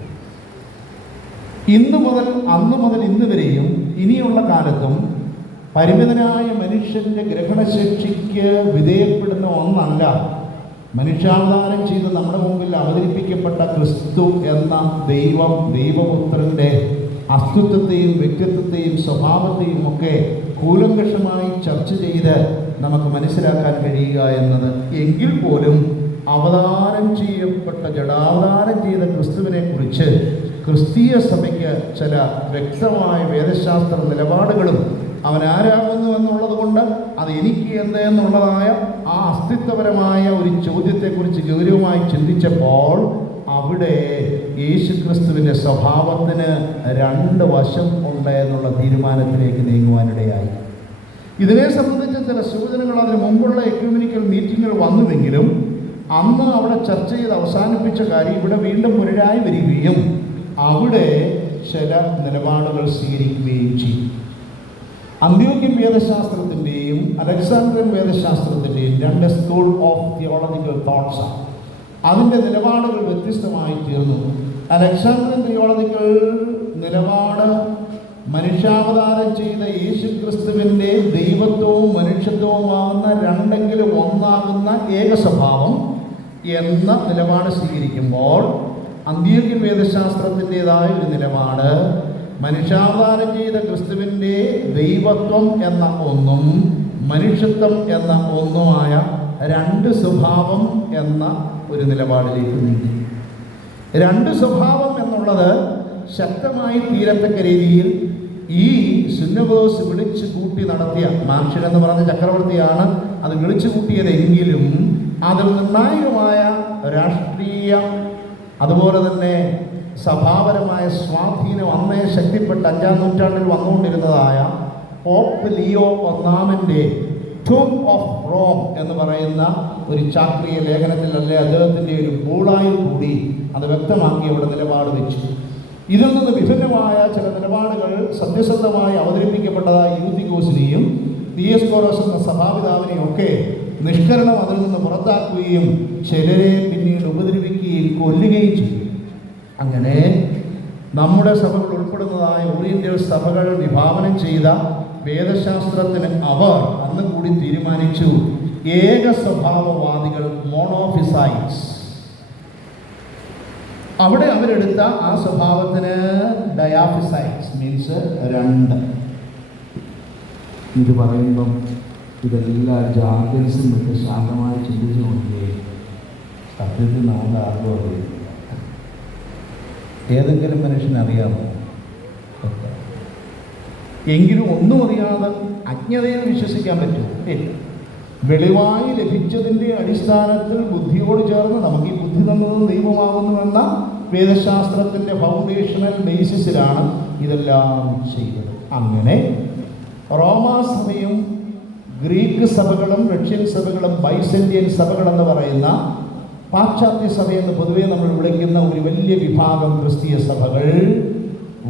അന്ന് മുതൽ ഇന്ന് വരെയും ഇനിയുള്ള കാലത്തും പരിമിതനായ മനുഷ്യൻ്റെ ഗ്രഹണശേഷിക്ക് വിധേയപ്പെടുന്ന ഒന്നല്ല മനുഷ്യാവതാരം ചെയ്ത് നമ്മുടെ മുമ്പിൽ അവതരിപ്പിക്കപ്പെട്ട ക്രിസ്തു എന്ന ദൈവപുത്രൻ്റെ അസ്തിത്വത്തെയും വ്യക്തിത്വത്തെയും സ്വഭാവത്തെയും ഒക്കെ കൂലങ്കഷമായി ചർച്ച ചെയ്ത് നമുക്ക് മനസ്സിലാക്കാൻ കഴിയുക എന്നത്. എങ്കിൽ പോലും അവതാരം ചെയ്യപ്പെട്ട ജഡാവതാരം ചെയ്ത ക്രിസ്തുവിനെ കുറിച്ച് ക്രിസ്തീയ സഭയ്ക്ക് ചില വ്യക്തമായ വേദശാസ്ത്ര നിലപാടുകളും അവൻ ആരാകുന്നു എന്നുള്ളത് കൊണ്ട് അത് എനിക്ക് എന്ത് എന്നുള്ളതായ ആ അസ്തിത്വപരമായ ഒരു ചോദ്യത്തെക്കുറിച്ച് ഗൗരവമായി ചിന്തിച്ചപ്പോൾ അവിടെ യേശുക്രിസ്തുവിൻ്റെ സ്വഭാവത്തിന് 2 വശം ഉണ്ട് എന്നുള്ള തീരുമാനത്തിലേക്ക് നീങ്ങുവാനിടയായി. ഇതിനെ സംബന്ധിച്ച ചില സൂചനകൾ അതിന് മുമ്പുള്ള എക്യൂമെനിക്കൽ മീറ്റിങ്ങുകൾ വന്നുവെങ്കിലും അന്ന് അവിടെ ചർച്ച ചെയ്ത് അവസാനിപ്പിച്ച കാര്യം ഇവിടെ വീണ്ടും പുനരായി വരികയും അവിടെ ചില നിലപാടുകൾ സ്വീകരിക്കുകയും ചെയ്യും. അന്ത്യോക്യൻ വേദശാസ്ത്രത്തിൻ്റെയും അലക്സാണ്ട്രിയൻ വേദശാസ്ത്രത്തിൻ്റെയും രണ്ട് സ്കൂൾ ഓഫ് തിയോളജിക്കൽ തോട്ട്സാണ്. അതിൻ്റെ നിലപാടുകൾ വ്യത്യസ്തമായി തീർന്നു. അലക്സാണ്ട്രിയൻ തിയോളജിക്കൽ നിലപാട് മനുഷ്യാവതാരം ചെയ്ത യേശുക്രിസ്തുവിൻ്റെ ദൈവത്വവും മനുഷ്യത്വവുമാകുന്ന രണ്ടെങ്കിലും ഒന്നാകുന്ന ഏകസ്വഭാവം എന്ന നിലപാട് സ്വീകരിക്കുമ്പോൾ, അന്ത്യോക്യൻ വേദശാസ്ത്രത്തിൻ്റെതായ ഒരു നിലപാട് മനുഷ്യാവതാരം ചെയ്ത ക്രിസ്തുവിൻ്റെ ദൈവത്വം എന്ന ഒന്നും മനുഷ്യത്വം എന്ന ഒന്നുമായ രണ്ട് സ്വഭാവം എന്ന ഒരു നിലപാടിലേക്ക് നീങ്ങി. രണ്ട് സ്വഭാവം എന്നുള്ളത് ശക്തമായി തീരത്തക്ക രീതിയിൽ ഈ സുന്നകോസ് വിളിച്ചു കൂട്ടി നടത്തിയ മാർഷൻ എന്ന് പറഞ്ഞ ചക്രവർത്തിയാണ് അത് വിളിച്ചു കൂട്ടിയതെങ്കിലും അതിൽ നിർണായകമായ രാഷ്ട്രീയ അതുപോലെ തന്നെ സഭാപരമായ സ്വാധീനം അന്നേ ശക്തിപ്പെട്ട 5-ാം നൂറ്റാണ്ടിൽ വന്നുകൊണ്ടിരുന്നതായ പോപ്പ് ലിയോ ഒന്നാമൻ്റെ ടൂം ഓഫ് റോം എന്ന് പറയുന്ന ഒരു ചാക്രിക ലേഖനത്തിലല്ലേ അദ്ദേഹത്തിൻ്റെ ഒരു ബോളായിൽ കൂടി അത് വ്യക്തമാക്കി അവിടെ നിലപാട് വെച്ചു. ഇതിൽ നിന്ന് വിഭിന്നമായ ചില നിലപാടുകൾ സത്യസന്ധമായി അവതരിപ്പിക്കപ്പെട്ടതായ യൂത്തിക്കോസിനെയും ദിയസ്കോറോസ് എന്ന സഭാപിതാവിനെയും ഒക്കെ നിഷ്കരണം അതിൽ നിന്ന് പുറത്താക്കുകയും ചിലരെ പിന്നീട് ഉപദ്രവിക്കുകയും കൊല്ലുകയും ചെയ്യും. അങ്ങനെ നമ്മുടെ സഭകൾ ഉൾപ്പെടുന്നതായ ഓറിയന്റൽ സഭകൾ വിഭാവനം ചെയ്ത വേദശാസ്ത്രത്തിന് അവർ അന്ന് കൂടി തീരുമാനിച്ചു, ഏക സ്വഭാവവാദികൾ, മോണോഫിസൈറ്റ്സ്. അവിടെ അവരെടുത്ത ആ സ്വഭാവത്തിന് ഡയാഫിസൈറ്റ്സ് മീൻസ് രണ്ട്. ഇത് പറയുമ്പം ഇതെല്ലാ ജാർഗൻസും വിട്ട് ശാന്തമായി ചിന്തിച്ചു നോക്കിയേ, സത്യത്തിൽ നാളെ ആർക്കും അറിയില്ല. ഏതെങ്കിലും മനുഷ്യനറിയാമോ? എങ്കിലും ഒന്നും അറിയാതെ അജ്ഞതയിൽ വിശ്വസിക്കാൻ പറ്റുമോ? ഇല്ല. വെളിവായി ലഭിച്ചതിൻ്റെ അടിസ്ഥാനത്തിൽ ബുദ്ധിയോട് ചേർന്ന് നമുക്ക് ഈ ബുദ്ധി തന്നതും ദൈവമാകുന്നുവെന്ന വേദശാസ്ത്രത്തിൻ്റെ ഫൗണ്ടേഷണൽ ബേസിസിലാണ് ഇതെല്ലാം ചെയ്തത്. അങ്ങനെ റോമാസഭയും ഗ്രീക്ക് സഭകളും റഷ്യൻ സഭകളും ബൈസന്റിയൻ സഭകളെന്ന് പറയുന്ന പാശ്ചാത്യ സഭയെന്ന് പൊതുവെ നമ്മൾ വിളിക്കുന്ന ഒരു വലിയ വിഭാഗം ക്രിസ്തീയ സഭകൾ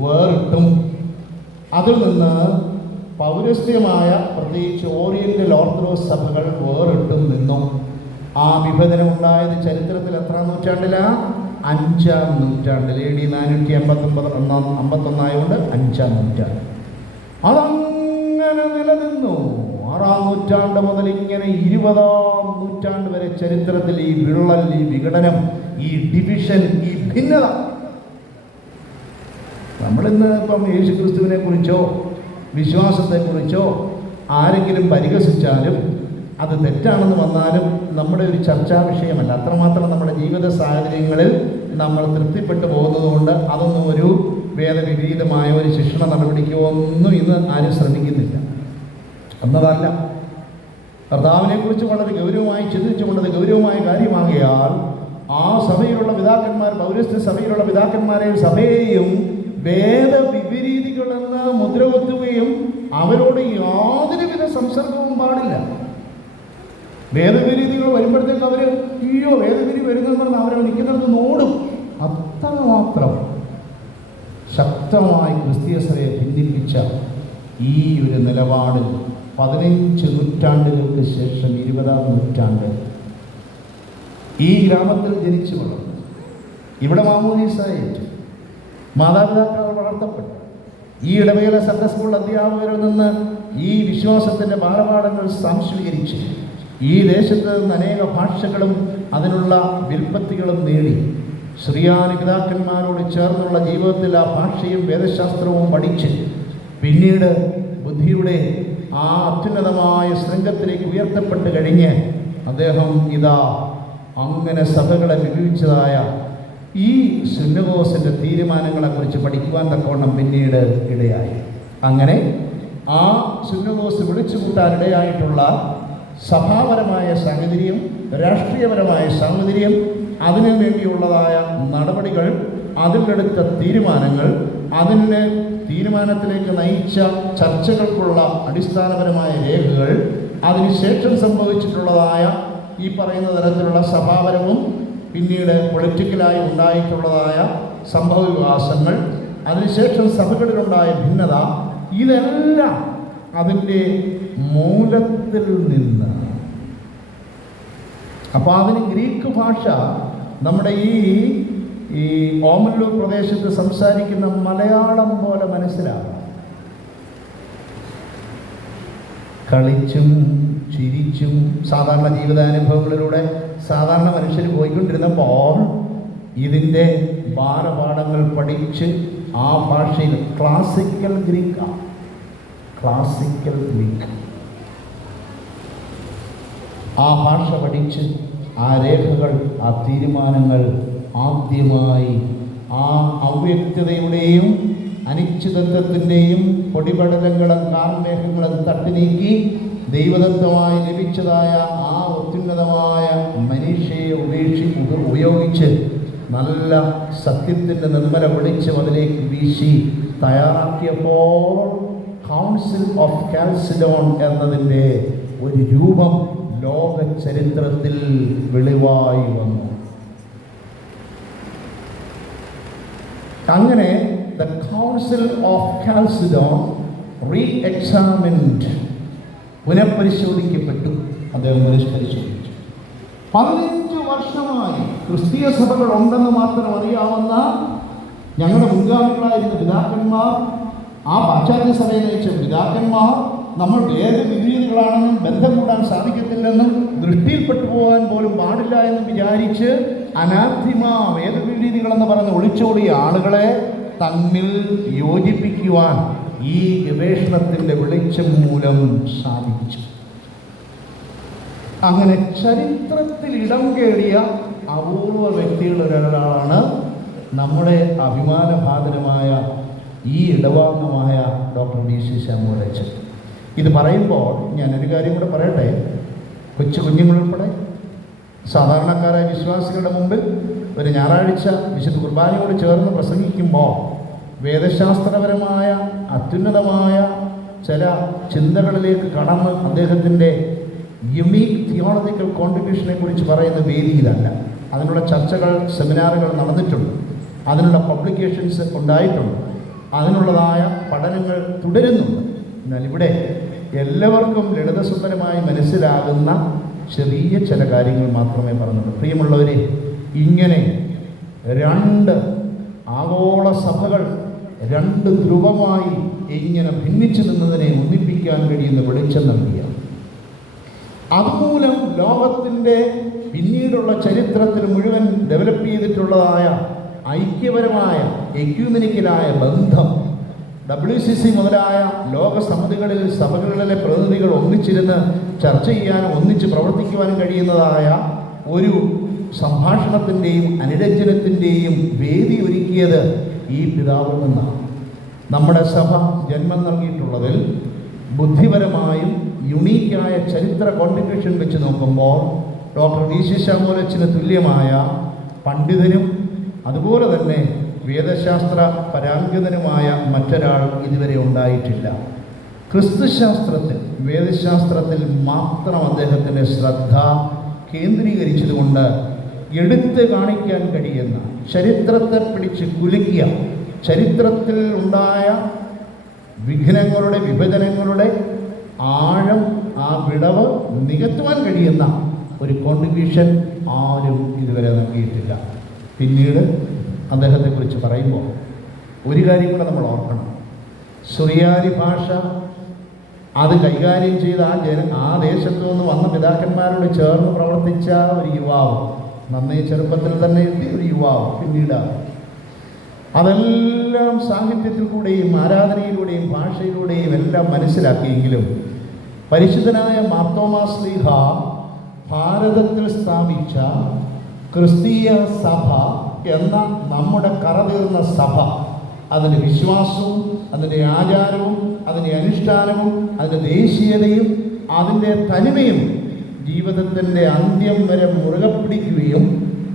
വേറിട്ടും അതിൽ നിന്ന് പൗരസ്ത്യമായ പ്രത്യേകിച്ച് ഓറിയന്റൽ ഓർത്തഡോക്സ് സഭകൾ വേറിട്ടും നിന്നും. ആ വിഭജനം ഉണ്ടായത് ചരിത്രത്തിൽ എത്രാം നൂറ്റാണ്ടിലാണ്? 5-ാം നൂറ്റാണ്ടിൽ. AD 451 ആയതുകൊണ്ട് 5-ാം നൂറ്റാണ്ട്. അതങ്ങനെ നിലനിന്നു. 6-ാം നൂറ്റാണ്ട് മുതൽ ഇങ്ങനെ 20-ാം നൂറ്റാണ്ട് വരെ ചരിത്രത്തിൽ ഈ വിള്ളൽ, ഈ വിഘടനം, ഈ ഡിവിഷൻ, ഈ ഭിന്നത. നമ്മളിന്ന് ഇപ്പം യേശുക്രിസ്തുവിനെ കുറിച്ചോ വിശ്വാസത്തെക്കുറിച്ചോ ആരെങ്കിലും പരിഹസിച്ചാലും അത് തെറ്റാണെന്ന് വന്നാലും നമ്മുടെ ഒരു ചർച്ചാ വിഷയമല്ല. അത്രമാത്രം നമ്മുടെ ജീവിത സാഹചര്യങ്ങളിൽ നമ്മൾ തൃപ്തിപ്പെട്ടു പോകുന്നതുകൊണ്ട് അതൊന്നും ഒരു വേദവിപരീതമായ ഒരു ശിക്ഷണ നടപടിക്കോ ഒന്നും ഇന്ന് ആരും ശ്രമിക്കുന്നില്ല എന്നതല്ല. കർത്താവിനെക്കുറിച്ച് വളരെ ഗൗരവമായി ചിന്തിച്ചുകൊണ്ടത് ഗൗരവമായ കാര്യമാകിയാൽ ആ സഭയിലുള്ള പിതാക്കന്മാർ, പൗരസ്ത്യ സഭയിലുള്ള പിതാക്കന്മാരെയും സഭയെയും വേദവിപരീതികളെന്ന് മുദ്രകുത്തുകയും അവരോട് യാതൊരുവിധ സംസർഗവും പാടില്ല. വേദവിരീതികൾ വരുമ്പോഴത്തേക്ക് അവർ അയ്യോ വേദവിരി വരുന്നെന്ന് പറഞ്ഞാൽ അവരെ നിൽക്കുന്നിടത്ത് നോടും. അത്രമാത്രം ശക്തമായി ക്രിസ്തീയ സഭയെ ഭിന്നിപ്പിച്ച ഈ ഒരു നിലപാട് 15 നൂറ്റാണ്ടുകൾക്ക് ശേഷം 20-ാം നൂറ്റാണ്ട് ഈ ഗ്രാമത്തിൽ ജനിച്ചു വളർന്നു, ഇവിടെ മാമോദീസായേറ്റു, മാതാപിതാക്കൾ വളർത്തപ്പെട്ടു, ഈ ഇടവേള സൺഡേ സ്കൂൾ അധ്യാപകരിൽ നിന്ന് ഈ വിശ്വാസത്തിൻ്റെ ബാലപാഠങ്ങൾ സംസ്വീകരിച്ച് ഈ ദേശത്ത് നിന്ന് അനേക ഭാഷകളും അതിനുള്ള വിൽപ്പത്തികളും നേടി ശ്രീയാനി പിതാക്കന്മാരോട് ചേർന്നുള്ള ജീവിതത്തിൽ ആ ഭാഷയും വേദശാസ്ത്രവും പഠിച്ച് പിന്നീട് ബുദ്ധിയുടെ ആ അത്യുന്നതമായ ശൃംഗത്തിലേക്ക് ഉയർത്തപ്പെട്ട് കഴിഞ്ഞ് അദ്ദേഹം ഇതാ അങ്ങനെ സഭകളെ വിഭജിച്ചതായ ഈ സുന്നകോസിൻ്റെ തീരുമാനങ്ങളെക്കുറിച്ച് പഠിക്കുവാൻ തക്കവണ്ണം പിന്നീട് ഇടയായി. അങ്ങനെ ആ സുന്നകോസ് വിളിച്ചു കൂട്ടാനിടയായിട്ടുള്ള സഭാപരമായ സാഹചര്യം, രാഷ്ട്രീയപരമായ സാഹചര്യം, അതിനു വേണ്ടിയുള്ളതായ നടപടികൾ, അതിലെടുത്ത തീരുമാനങ്ങൾ, അതിൻ്റെ തീരുമാനത്തിലേക്ക് നയിച്ച ചർച്ചകൾക്കുള്ള അടിസ്ഥാനപരമായ രേഖകൾ, അതിനുശേഷം സംഭവിച്ചിട്ടുള്ളതായ ഈ പറയുന്ന തരത്തിലുള്ള സഭാപരവും പിന്നീട് പൊളിറ്റിക്കലായി ഉണ്ടായിട്ടുള്ളതായ സംഭവ വികാസങ്ങൾ, അതിനുശേഷം സഭകളിലുണ്ടായ ഭിന്നത, ഇതെല്ലാം അതിൻ്റെ മൂലത്തിൽ നിന്ന്. അപ്പോൾ അതിന് ഗ്രീക്ക് ഭാഷ നമ്മുടെ ഈ ഓമല്ലൂർ പ്രദേശത്ത് സംസാരിക്കുന്ന മലയാളം പോലെ മനസ്സിലാകും. കളിച്ചും ചിരിച്ചും സാധാരണ ജീവിതാനുഭവങ്ങളിലൂടെ സാധാരണ മനുഷ്യർ പോയിക്കൊണ്ടിരുന്നപ്പോൾ ഇതിൻ്റെ ബാലപാഠങ്ങൾ പഠിച്ച് ആ ഭാഷയിൽ ക്ലാസിക്കൽ ഗ്രീക്ക് ആ ഭാഷ പഠിച്ച് ആ രേഖകൾ, ആ തീരുമാനങ്ങൾ ആദ്യമായി ആ അവ്യക്തതയുടെയും അനിശ്ചിതത്വത്തിൻ്റെയും പൊടിപടലങ്ങളും കാർമേഘങ്ങളും തട്ടി നീക്കി ദൈവദത്തമായി ലഭിച്ചതായ ആ അത്യുന്നതമായ മനുഷ്യയെ ഉപയോഗിച്ച് നല്ല സത്യത്തിൻ്റെ നിർമ്മല വെളിച്ചം അതിലേക്ക് വീശി തയ്യാറാക്കിയപ്പോൾ കൗൺസിൽ ഓഫ് കാൽസിഡോൺ എന്നതിൻ്റെ ഒരു രൂപം ലോക ചരിത്രത്തിൽ വെളിവായി വന്നു. അങ്ങനെ ദ കൗൺസിൽ ഓഫ് കാൽസിഡോൺ റീഎക്സാമിൻഡ്, പുനഃപരിശോധിക്കപ്പെട്ടു. അദ്ദേഹം പുനഃപരിശോധിച്ചു. 15 വർഷമായി ക്രിസ്തീയ സഭകൾ ഉണ്ടെന്ന് മാത്രം അറിയാവുന്ന ഞങ്ങളുടെ മുൻഗാമികളായിരുന്ന പിതാക്കന്മാർ, ആ പാശ്ചാത്യ സഭയെ നയിച്ച പിതാക്കന്മാർ, നമ്മൾ വേദവിപരീതികളാണെന്നും ബന്ധം കൂടാൻ സാധിക്കത്തില്ലെന്നും ദൃഷ്ടിയിൽപ്പെട്ടു പോകാൻ പോലും പാടില്ല എന്നും വിചാരിച്ച് അനാഥിമ വേദവിപരീതികളെന്ന് പറഞ്ഞ് ഒളിച്ചോടിയ ആളുകളെ തമ്മിൽ യോജിപ്പിക്കുവാൻ ഈ ഗവേഷണത്തിൻ്റെ വെളിച്ചം മൂലം സാധിച്ചു. അങ്ങനെ ചരിത്രത്തിൽ ഇടം കേടിയ അപൂർവ വ്യക്തികളിലൊരാളാണ് നമ്മുടെ അഭിമാനഭാജനമായ ഈ ഇടവാംഗമായ ഡോക്ടർ DC ശാമുവൽ അച്ഛൻ. ഇത് പറയുമ്പോൾ ഞാനൊരു കാര്യം കൂടെ പറയട്ടെ. കുഞ്ഞുങ്ങളുൾപ്പെടെ സാധാരണക്കാരായ വിശ്വാസികളുടെ മുമ്പിൽ ഒരു ഞായറാഴ്ച വിശുദ്ധ കുർബാനയോട് ചേർന്ന് പ്രസംഗിക്കുമ്പോൾ വേദശാസ്ത്രപരമായ അത്യുന്നതമായ ചില ചിന്തകളിലേക്ക് കടന്ന് അദ്ദേഹത്തിൻ്റെ യുണീക്ക് തിയോളജിക്കൽ കോൺട്രിബ്യൂഷനെ കുറിച്ച് പറയുന്ന വേദിയിലല്ല. അതിനുള്ള ചർച്ചകൾ, സെമിനാറുകൾ നടന്നിട്ടുണ്ട്, അതിനുള്ള പബ്ലിക്കേഷൻസ് ഉണ്ടായിട്ടുണ്ട്, അതിനുള്ളതായ പഠനങ്ങൾ തുടരുന്നുണ്ട്. എന്നാൽ ഇവിടെ എല്ലാവർക്കും ലളിതസുന്ദരമായി മനസ്സിലാകുന്ന ചെറിയ ചില കാര്യങ്ങൾ മാത്രമേ പറഞ്ഞുള്ളൂ. പ്രിയമുള്ളവരെ, ഇങ്ങനെ 2 ആഗോള സഭകൾ 2 ധ്രുവമായി ഇങ്ങനെ ഭിന്നിച്ചു നിന്നതിനെ ഒന്നിപ്പിക്കാൻ കഴിയുന്ന വെളിച്ചം നൽകിയ, അതുമൂലം ലോകത്തിൻ്റെ പിന്നീടുള്ള ചരിത്രത്തിൽ മുഴുവൻ ഡെവലപ്പ് ചെയ്തിട്ടുള്ളതായ ഐക്യപരമായ എക്യൂമെനിക്കലായ ബന്ധം, WCC മുതലായ ലോക സമിതികളിൽ സഭകളിലെ പ്രതിനിധികൾ ഒന്നിച്ചിരുന്ന് ചർച്ച ചെയ്യാനും ഒന്നിച്ച് പ്രവർത്തിക്കുവാനും കഴിയുന്നതായ ഒരു സംഭാഷണത്തിൻ്റെയും അനുരഞ്ജനത്തിൻ്റെയും വേദി ഒരുക്കിയത് ഈ പിതാവിൽ നിന്നാണ്. നമ്മുടെ സഭ ജന്മം നൽകിയിട്ടുള്ളതിൽ ബുദ്ധിപരമായും യുണീക്കായ ചരിത്ര കോൺട്രിബ്യൂഷൻ വെച്ച് നോക്കുമ്പോൾ ഡോക്ടർ DC ശാമുവൽ അച്ഛന് തുല്യമായ പണ്ഡിതനും അതുപോലെ തന്നെ വേദശാസ്ത്ര പരാംഗതനുമായ മറ്റൊരാൾ ഇതുവരെ ഉണ്ടായിട്ടില്ല. ക്രിസ്തുശാസ്ത്രത്തിൽ, വേദശാസ്ത്രത്തിൽ മാത്രം അദ്ദേഹത്തിൻ്റെ ശ്രദ്ധ കേന്ദ്രീകരിച്ചതുകൊണ്ട് എടുത്ത് കാണിക്കാൻ കഴിയുന്ന, ചരിത്രത്തെ പിടിച്ച് കുലുക്കിയ, ചരിത്രത്തിൽ ഉണ്ടായ വിഘ്നങ്ങളുടെ, വിഭജനങ്ങളുടെ ആഴം, ആ വിടവ് നികത്തുവാൻ കഴിയുന്ന ഒരു കോൺട്രിബ്യൂഷൻ ആരും ഇതുവരെ നൽകിയിട്ടില്ല. പിന്നീട് അദ്ദേഹത്തെക്കുറിച്ച് പറയുമ്പോൾ ഒരു കാര്യം കൂടെ നമ്മൾ ഓർക്കണം. സുറിയാനി ഭാഷ അത് കൈകാര്യം ചെയ്ത ആ ദേശത്തു നിന്ന് വന്ന പിതാക്കന്മാരോട് ചേർന്ന് പ്രവർത്തിച്ച ഒരു യുവാവ്, നന്നേ ചെറുപ്പത്തിൽ തന്നെ എത്തിയ ഒരു യുവാവ്, പിന്നീട് അതെല്ലാം സാഹിത്യത്തിൽ കൂടെയും ആരാധനയിലൂടെയും ഭാഷയിലൂടെയും എല്ലാം മനസ്സിലാക്കിയെങ്കിലും പരിശുദ്ധനായ മാർത്തോമാ ശ്ലീഹ ഭാരതത്തിൽ സ്ഥാപിച്ച ക്രിസ്തീയ സഭ എന്ന നമ്മുടെ കറതീർന്ന സഭ, അതിൻ്റെ വിശ്വാസവും അതിൻ്റെ ആചാരവും അതിൻ്റെ അനുഷ്ഠാനവും അതിൻ്റെ ദേശീയതയും അതിൻ്റെ തനിമയും ജീവിതത്തിൻ്റെ അന്ത്യം വരെ മുറുകെ പിടിക്കുകയും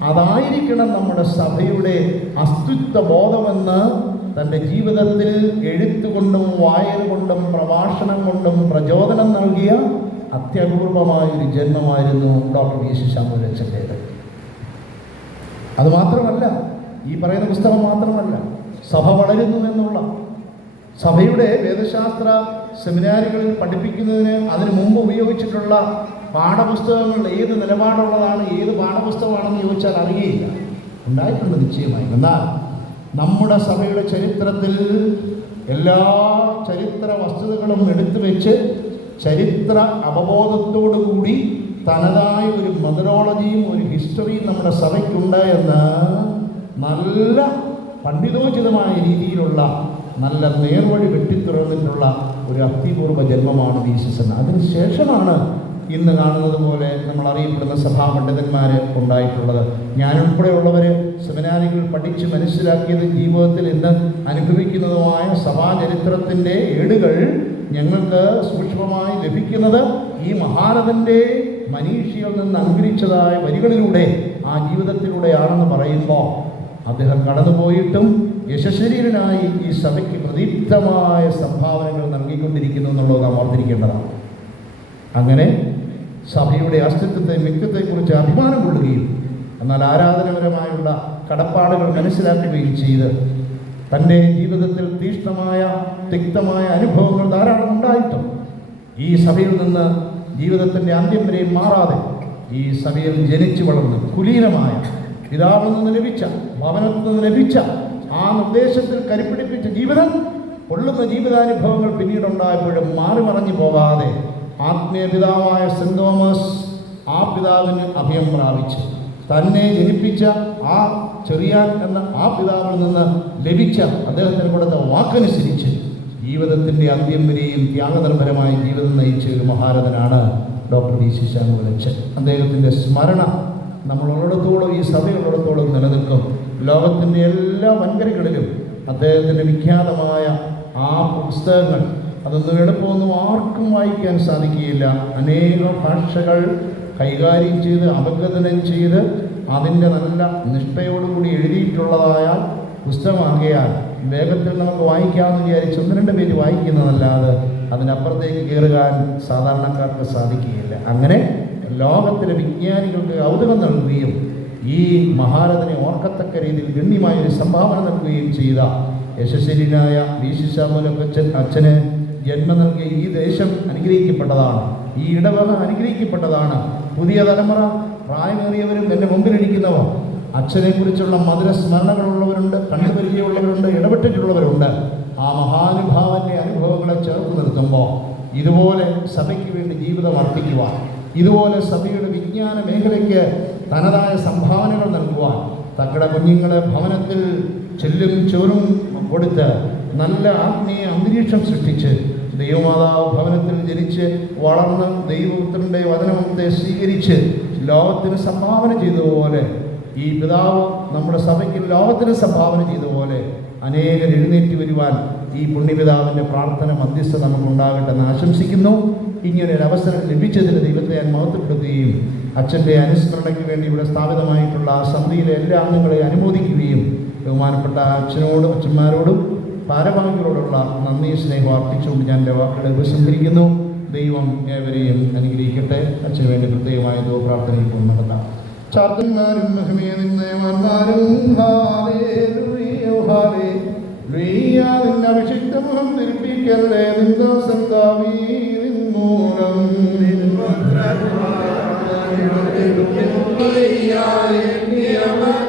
അതായിരിക്കണം നമ്മുടെ സഭയുടെ അസ്തിത്വ ബോധമെന്ന് തൻ്റെ ജീവിതത്തിൽ എഴുത്തുകൊണ്ടും വായന കൊണ്ടും പ്രഭാഷണം കൊണ്ടും പ്രചോദനം നൽകിയ അത്യപൂർവമായൊരു ജന്മമായിരുന്നു ഡോക്ടർ DC ശാമുവൽ അച്ഛൻ്റേത്. അതുമാത്രമല്ല, ഈ പറയുന്ന പുസ്തകം മാത്രമല്ല, സഭ വളരുന്നു എന്നുള്ള, സഭയുടെ വേദശാസ്ത്ര സെമിനാറുകളിൽ പഠിപ്പിക്കുന്നതിന് അതിനു മുമ്പ് ഉപയോഗിച്ചിട്ടുള്ള പാഠപുസ്തകങ്ങൾ ഏത് നിലപാടുള്ളതാണ്, ഏത് പാഠപുസ്തകമാണെന്ന് ചോദിച്ചാൽ അറിയയില്ല. ഉണ്ടായിട്ടുണ്ട് നിശ്ചയമായും. എന്നാൽ നമ്മുടെ സഭയുടെ ചരിത്രത്തിൽ എല്ലാ ചരിത്ര വസ്തുതകളും എടുത്തു വെച്ച് ചരിത്ര അവബോധത്തോടു കൂടി തനതായ ഒരു മെത്തഡോളജിയും ഒരു ഹിസ്റ്ററിയും നമ്മുടെ സഭയ്ക്കുണ്ട് എന്ന് നല്ല പണ്ഡിതോചിതമായ രീതിയിലുള്ള നല്ല നേർവഴി വെട്ടിത്തുറന്നിട്ടുള്ള ഒരു അത്യപൂർവ ജന്മമാണ് ജീസസ് എന്ന്. അതിനുശേഷമാണ് ഇന്ന് കാണുന്നത് പോലെ നമ്മൾ അറിയപ്പെടുന്ന സഭാപണ്ഡിതന്മാർ ഉണ്ടായിട്ടുള്ളത്. ഞാനുൾപ്പെടെയുള്ളവർ സെമിനാരികൾ പഠിച്ച് മനസ്സിലാക്കിയത് ജീവിതത്തിൽ ഇന്ന് അനുഭവിക്കുന്നതുമായ സഭാചരിത്രത്തിൻ്റെ ഏടുകൾ ഞങ്ങൾക്ക് സൂക്ഷ്മമായി ലഭിക്കുന്നത് ഈ മഹാരഥൻ്റെ മനീഷിയിൽ നിന്ന് അങ്കുരിച്ചതായ വരികളിലൂടെ ആ ജീവിതത്തിലൂടെയാണെന്ന് പറയുമ്പോൾ അദ്ദേഹം കടന്നുപോയിട്ടും യശശരീരനായി ഈ സഭയ്ക്ക് പ്രദീപ്തമായ സംഭാവനകൾ നൽകിക്കൊണ്ടിരിക്കുന്നു എന്നുള്ളത് നാം ഓർത്തിരിക്കേണ്ടതാണ്. അങ്ങനെ സഭയുടെ അസ്തിത്വത്തെ വ്യക്തിത്വത്തെക്കുറിച്ച് അഭിമാനം കൊള്ളുകയും എന്നാൽ ആരാധനപരമായുള്ള കടപ്പാടുകൾ മനസ്സിലാക്കുകയും ചെയ്ത് തൻ്റെ ജീവിതത്തിൽ തീക്ഷ്ണമായ തിക്തമായ അനുഭവങ്ങൾ ധാരാളം ഉണ്ടായിട്ടും ഈ സഭയിൽ നിന്ന് ജീവിതത്തിൻ്റെ അന്ത്യം വരെയും മാറാതെ ഈ സഭയിൽ ജനിച്ചു വളർന്ന് കുലീനമായ പിതാവിൽ നിന്ന് ലഭിച്ച ഭവനത്തിൽ നിന്ന് ലഭിച്ച ആ നിർദ്ദേശത്തിൽ കരുപ്പിടിപ്പിച്ച ജീവിതം കൊള്ളുന്ന ജീവിതാനുഭവങ്ങൾ പിന്നീടുണ്ടായപ്പോഴും മാറി മറഞ്ഞു പോകാതെ ആത്മീയ പിതാവായ സെന്റ് തോമസ് ആ പിതാവിന് അഭയം പ്രാപിച്ച് തന്നെ ജനിപ്പിച്ച ആ ചെറിയാൻ എന്ന ആ പിതാവിൽ നിന്ന് ലഭിച്ച അദ്ദേഹത്തിന് കൊടുത്ത വാക്കനുസരിച്ച് ജീവിതത്തിൻ്റെ അന്ത്യം വരെയും ത്യാഗനിർഭരമായ ജീവിതം നയിച്ച ഒരു മഹാരഥനാണ് ഡോക്ടർ വി സി സാമുവൽ അച്ഛൻ. അദ്ദേഹത്തിൻ്റെ സ്മരണ നമ്മളുള്ളിടത്തോളം ഈ സഭയുള്ളിടത്തോളം നിലനിൽക്കും. ലോകത്തിൻ്റെ എല്ലാ വൻകരകളിലും അദ്ദേഹത്തിൻ്റെ വിഖ്യാതമായ ആ പുസ്തകങ്ങൾ അതൊന്നും എളുപ്പമൊന്നും ആർക്കും വായിക്കാൻ സാധിക്കുകയില്ല. അനേക ഭാഷകൾ കൈകാര്യം ചെയ്ത് അപഗ്രഥനം ചെയ്ത് അതിൻ്റെ നല്ല നിഷ്ഠയോടുകൂടി എഴുതിയിട്ടുള്ളതായ പുസ്തകമാകിയാൽ വേഗത്തിൽ നമുക്ക് വായിക്കാമെന്ന് വിചാരിച്ച് 1-2 പേജ് വായിക്കുന്നതല്ലാതെ അതിനപ്പുറത്തേക്ക് കയറുവാൻ സാധാരണക്കാർക്ക് സാധിക്കുകയില്ല. അങ്ങനെ ലോകത്തിലെ വിജ്ഞാനികൾക്ക് കൗതുകം നൽകുകയും ഈ മഹാരഥനെ ഓർക്കത്തക്ക രീതിയിൽ ഗണ്യമായൊരു സംഭാവന നൽകുകയും ചെയ്ത യശസ്വരീനായ വി സി സാമുവൽ അച്ഛന് ജന്മം നൽകിയ ഈ ദേശം അനുഗ്രഹിക്കപ്പെട്ടതാണ്. ഈ ഇടവക അനുഗ്രഹിക്കപ്പെട്ടതാണ്. പുതിയ തലമുറ പ്രായമേറിയവരും എൻ്റെ മുമ്പിലിരിക്കുന്നവർ അച്ഛനെക്കുറിച്ചുള്ള മധുര സ്മരണകളുള്ളവരുണ്ട്, കണ്ടുപരിചയമുള്ളവരുണ്ട്, ഇടപെട്ടിട്ടുള്ളവരുണ്ട്. ആ മഹാനുഭാവൻ്റെ അനുഭവങ്ങളെ ചേർത്ത് നിർത്തുമ്പോൾ ഇതുപോലെ സഭയ്ക്ക് വേണ്ടി ജീവിതം അർപ്പിക്കുവാൻ, ഇതുപോലെ സഭയുടെ വിജ്ഞാന മേഖലയ്ക്ക് തനതായ സംഭാവനകൾ നൽകുവാൻ, തങ്ങളുടെ കുഞ്ഞുങ്ങളെ ഭവനത്തിൽ ചെല്ലും ചോറും കൊടുത്ത് നല്ല ആത്മീയ അന്തരീക്ഷം സൃഷ്ടിച്ച് ദൈവമാതാവ് ഭവനത്തിൽ ജനിച്ച് വളർന്ന് ദൈവപുത്രൻ്റെ വചനത്തെ സ്വീകരിച്ച് ലോകത്തിന് സംഭാവന ചെയ്തതുപോലെ ഈ പിതാവ് നമ്മുടെ സഭയ്ക്ക് ലോകത്തിന് സംഭാവന ചെയ്തതുപോലെ അനേകർ എഴുന്നേറ്റ് വരുവാൻ ഈ പുണ്യപിതാവിൻ്റെ പ്രാർത്ഥന മധ്യസ്ഥ നമുക്കുണ്ടാകട്ടെ എന്ന് ആശംസിക്കുന്നു. ഇങ്ങനൊരു അവസരം ലഭിച്ചതിന് ദൈവത്തെ ഞാൻ മഹത്വപ്പെടുത്തുകയും അച്ഛൻ്റെ അനുസ്മരണയ്ക്ക് വേണ്ടി ഇവിടെ സ്ഥാപിതമായിട്ടുള്ള ആ സമിതിയിലെ എല്ലാ അംഗങ്ങളെയും അനുമോദിക്കുകയും ബഹുമാനപ്പെട്ട അച്ഛനോടും അച്ഛന്മാരോടും ഭാരവാഹികളോടുള്ള നന്ദി സ്നേഹം അർപ്പിച്ചുകൊണ്ട് ഞാൻ എൻ്റെ വാക്കുകളെ ഉപസംഹരിക്കുന്നു. ദൈവം ഏവരെയും അനുഗ്രഹിക്കട്ടെ. അച്ഛന് വേണ്ടി പ്രത്യേകമായ പ്രാർത്ഥനയിൽ ഇപ്പോൾ നടത്താം. ചാത്തന്മാരും മഹിമയെ നിന്നയന്മാരും അഭിഷിക്ത മുഖം തിരിപ്പിക്കല്ലേ നിന്ദാസൻ ദാവീദിൻ മൂലം ും